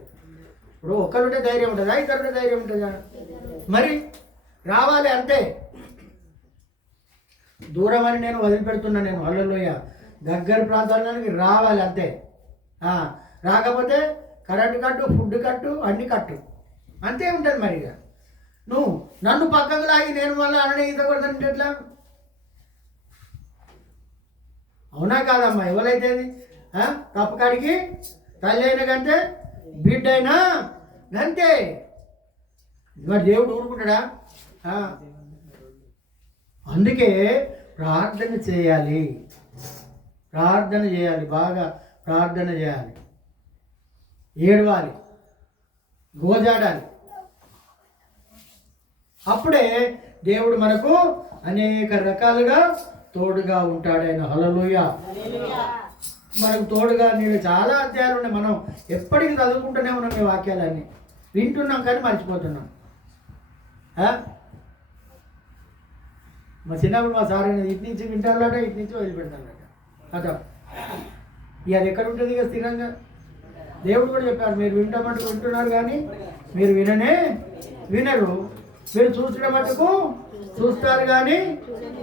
ఇప్పుడు ఒక్కరుంటే ధైర్యం ఉంటుందా? ఇద్దరుంటే ధైర్యం ఉంటుందా? మరి రావాలి అంతే. దూరం అని నేను వదిలిపెడుతున్నా నేను, హల్లెలూయ. దగ్గర ప్రాంతాలకి రావాలి అంతే. రాకపోతే కరెంటు కట్టు, ఫుడ్ కట్టు, అన్ని కట్టు, అంతే ఉంటుంది. మరి ఇక నువ్వు నన్ను పక్కకు లాగి నేను మళ్ళీ అన్న ఈత కొడతానంటే ఎట్లా? అవునా కాదమ్మా? ఎవరైతే తప్పకాడికి తల్లి అయినా కంటే బిడ్డ అయినా అంతే. మరి దేవుడు ఊరుకుంటాడా? అందుకే ప్రార్థన చేయాలి, ప్రార్థన చేయాలి, బాగా ప్రార్థన చేయాలి, ఏడవాలి, గోజాడాలి. అప్పుడే దేవుడు మనకు అనేక రకాలుగా తోడుగా ఉంటాడు ఆయన. హల్లెలూయ. మనకు తోడుగా నేను చాలా అధ్యాయాలు ఉన్నాయి. మనం ఎప్పటికీ చదువుకుంటూనే ఉన్నాం, ఈ వాక్యాలన్నీ వింటున్నాం కానీ మర్చిపోతున్నాం. మా చిన్నప్పుడు మా సార్ అనేది ఇటు నుంచి వింటారట, ఇటు నుంచి వదిలిపెడతారట. అదా ఇక అది ఎక్కడ ఉంటుంది ఇక స్థిరంగా? దేవుడు కూడా చెప్పారు, మీరు వింటామంటూ వింటున్నారు కానీ మీరు వినరు, మీరు చూసడం మటుకు చూస్తారు కానీ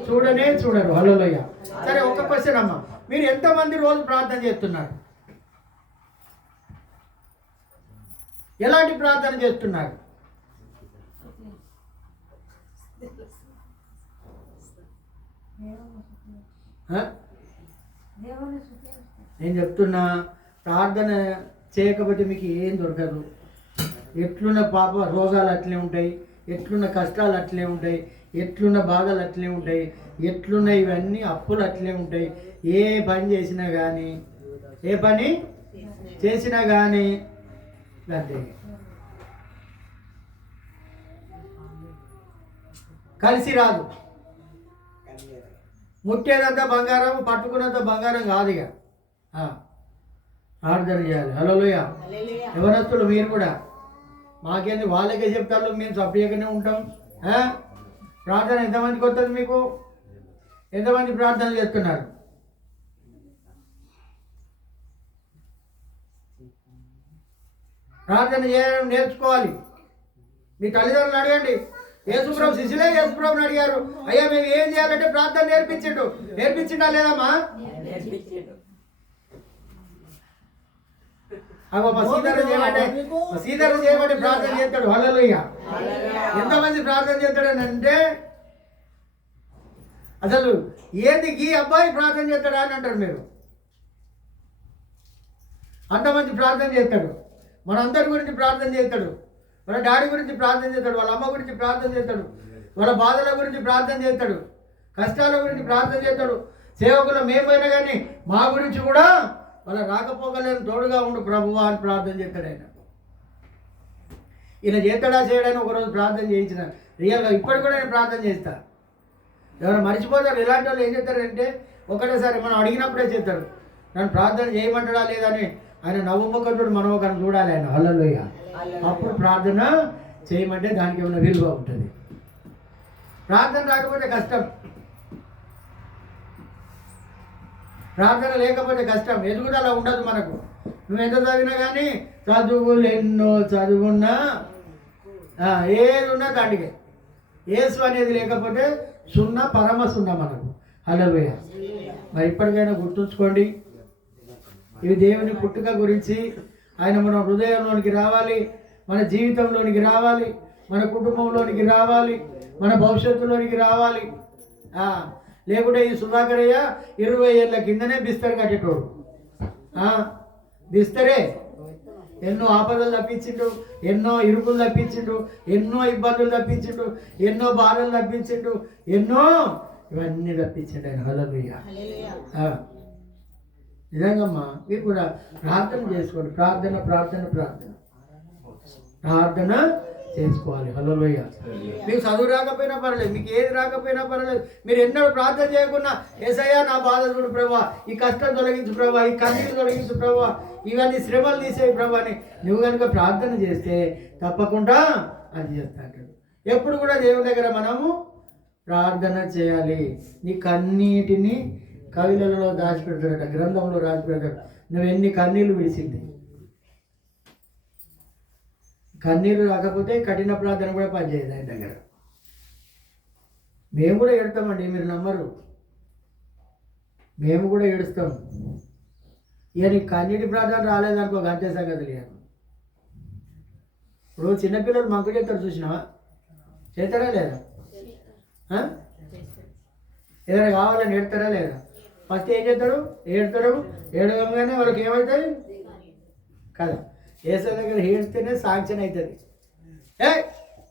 చూడరు. హల్లెలూయ. సరే, ఒక క్వశ్చన్ అమ్మ, మీరు ఎంతమంది రోజు ప్రార్థన చేస్తున్నారు? ఎలాంటి ప్రార్థన చేస్తున్నారు? నేను చెప్తున్నా, ప్రార్థన చేయకపోతే మీకు ఏం దొరకదు. ఎట్లున్న పాప రోగాలు అట్లే ఉంటాయి, ఎట్లున్న కష్టాలు అట్లే ఉంటాయి, ఎట్లున్న బాధలు అట్లే ఉంటాయి, ఎట్లున్న ఇవన్నీ అప్పులు అట్లే ఉంటాయి. ఏ పని చేసినా కానీ అంతే. కలిసి రాదు. ముట్టేదంతా బంగారం, పట్టుకున్నంత బంగారం కాదు. ఇక ప్రార్థన చేయాలి. హల్లెలూయ. యవనస్తులు మీరు కూడా, మాకేంది వాళ్ళకే చెప్తారు, మేము సపరేట్గానే ఉంటాం. ప్రార్థన ఎంతమందికి వస్తుంది? మీకు ఎంతమంది ప్రార్థన చేస్తున్నారు? ప్రార్థన చేయడం నేర్చుకోవాలి. మీ తల్లిదండ్రులు అడగండి. యేసుప్రభు శిష్యులే యేసుప్రభుని అడిగారు, అయ్యా మేము ఏం చేయాలంటే ప్రార్థన నేర్పించిండా లేదమ్మా? సీతారం చేయమంటే ప్రార్థన చేస్తాడు. హల్లెలూయ. ఎంతమంది ప్రార్థన చేస్తాడని అంటే అసలు ఏంది ఈ అబ్బాయి ప్రార్థన చేస్తాడా అని అంటారు మీరు. అంతమంది ప్రార్థన చేస్తాడు. మనందరి గురించి ప్రార్థన చేస్తాడు. వాళ్ళ డాడీ గురించి ప్రార్థన చేస్తాడు, వాళ్ళ అమ్మ గురించి ప్రార్థన చేస్తాడు, వాళ్ళ బాధల గురించి ప్రార్థన చేస్తాడు, కష్టాల గురించి ప్రార్థన చేస్తాడు. సేవకులు మేమైనా కానీ మా గురించి కూడా వాళ్ళ రాకపోకలేని తోడుగా ఉండు ప్రభువా అని ప్రార్థన చేస్తాడు ఆయన. ఈయన చేస్తాడా చేయడానికి ఒకరోజు ప్రార్థన చేయించిన రియల్గా ఇప్పటికి కూడా నేను ప్రార్థన చేస్తా. ఎవరైనా మర్చిపోతారు. ఇలాంటి వాళ్ళు ఏం చేస్తారంటే ఒకటేసారి మనం అడిగినప్పుడే చేస్తాడు. నన్ను ప్రార్థన చేయమంటాడా లేదని ఆయన నవ్వుముఖంతో మనం ఒక చూడాలి ఆయన. హల్లెలూయా. అప్పుడు ప్రార్థన చేయమంటే దానికి ఏమైనా విలువ ఉంటుంది. ప్రార్థన రాకపోతే కష్టం, ప్రార్థన లేకపోతే కష్టం, ఎదుగుదల ఉండదు మనకు. నువ్వు ఎంత చదివినా కానీ చదువులు ఎన్నో చదువున్నా ఏది ఉన్నా దాంటికే యేసు అనేది లేకపోతే సున్నా, పరమ సున్నా మనకు. హల్లెలూయా. మరి ఇప్పటికైనా గుర్తుంచుకోండి, ఇవి దేవుని పుట్టుక గురించి. ఆయన మన హృదయంలోనికి రావాలి, మన జీవితంలోనికి రావాలి, మన కుటుంబంలోనికి రావాలి, మన భవిష్యత్తులోనికి రావాలి. లేకుంటే ఈ సుధాకరయ్య 20 ఏళ్ళ కిందనే బిస్తరు కట్టేటోడు. బిస్తరే ఎన్నో ఆపదలు తప్పించిండు, ఎన్నో ఇరుకులు తప్పించిండు, ఎన్నో ఇబ్బందులు తప్పించిండు, ఎన్నో బాధలు తప్పించిండు, ఎన్నో ఇవన్నీ తప్పించిండు ఆయన. హల్లెలూయా. నిజంగమ్మా మీరు కూడా ప్రార్థన చేసుకోండి. ప్రార్థన ప్రార్థన ప్రార్థన ప్రార్థన చేసుకోవాలి. హల్లెలూయా. మీకు చదువు రాకపోయినా పర్లేదు, మీకు ఏది రాకపోయినా పర్లేదు, మీరు ఎన్నడూ ప్రార్థన చేయకుండా యేసయ్యా నా బాధ చూడు ప్రభా, ఈ కష్టం తొలగించు ప్రభా, ఈ కన్నీళ్ళు తొలగించు ప్రభా, ఇవన్నీ శ్రమలు తీసేవి ప్రభా అని నువ్వు కనుక ప్రార్థన చేస్తే తప్పకుండా అది చేస్తాడు. ఎప్పుడు కూడా దేవుని దగ్గర మనము ప్రార్థన చేయాలి. నీ కన్నీటిని కవిలలో దాచిపెడతాడట, గ్రంథంలో రాసిపెడతాడు. నువ్వు ఎన్ని కన్నీళ్ళు విడిచింది. కన్నీరు రాకపోతే కఠిన ప్రార్థన కూడా పనిచేయదు ఆయన దగ్గర. మేము కూడా ఏడుస్తామండి, మీరు నమ్మరు. మేము కూడా ఏడుస్తాం. ఇక నీకు కన్నీటి ప్రార్థన రాలేదనుకో అంతే సంగతి లేదు. ఇప్పుడు చిన్నపిల్లలు మంకు చేస్తారు, చూసినావా? చేస్తారా లేదా? ఏదైనా కావాలని ఏడతారా లేదా? ఫస్ట్ ఏం చేస్తాడు? ఏడతాడు. ఏడవగానే వాళ్ళకి ఏమవుతుంది కదా, ఏసే దగ్గర ఏడిస్తేనే సాంక్షన్ అవుతుంది.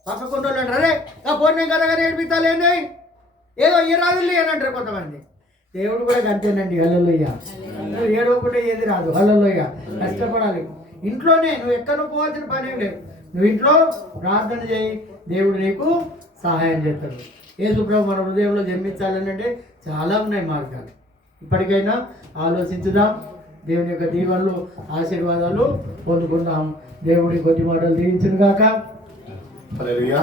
పక్కకుండా వాళ్ళు అంటారు, అరే పోనీ కదా ఏడిపిస్తాలేండి, ఏదో ఈ రాదులే అని అంటారు కొంతమంది. దేవుడు కూడా అంతేనండి. హల్లెలూయా. నువ్వు ఏడవకుండా ఏది రాదు. హల్లెలూయా. కష్టపడాలి. ఇంట్లోనే నువ్వు ఎక్కడ పోవాల్సిన పని ఏం లేదు. నువ్వు ఇంట్లో ప్రార్థన చేయి, దేవుడు నీకు సహాయం చేస్తాడు. యేసు ప్రభు మన హృదయంలో జన్మించాలని అంటే చాలా ఉన్నాయి మార్గాలు. ఇప్పటికైనా ఆలోచించుదాం. దేవుని యొక్క దీవెనలు, ఆశీర్వాదాలు పొందుకుందాం. దేవుడి కొద్ది మాటలు దీవించును గాక. హల్లెలూయా.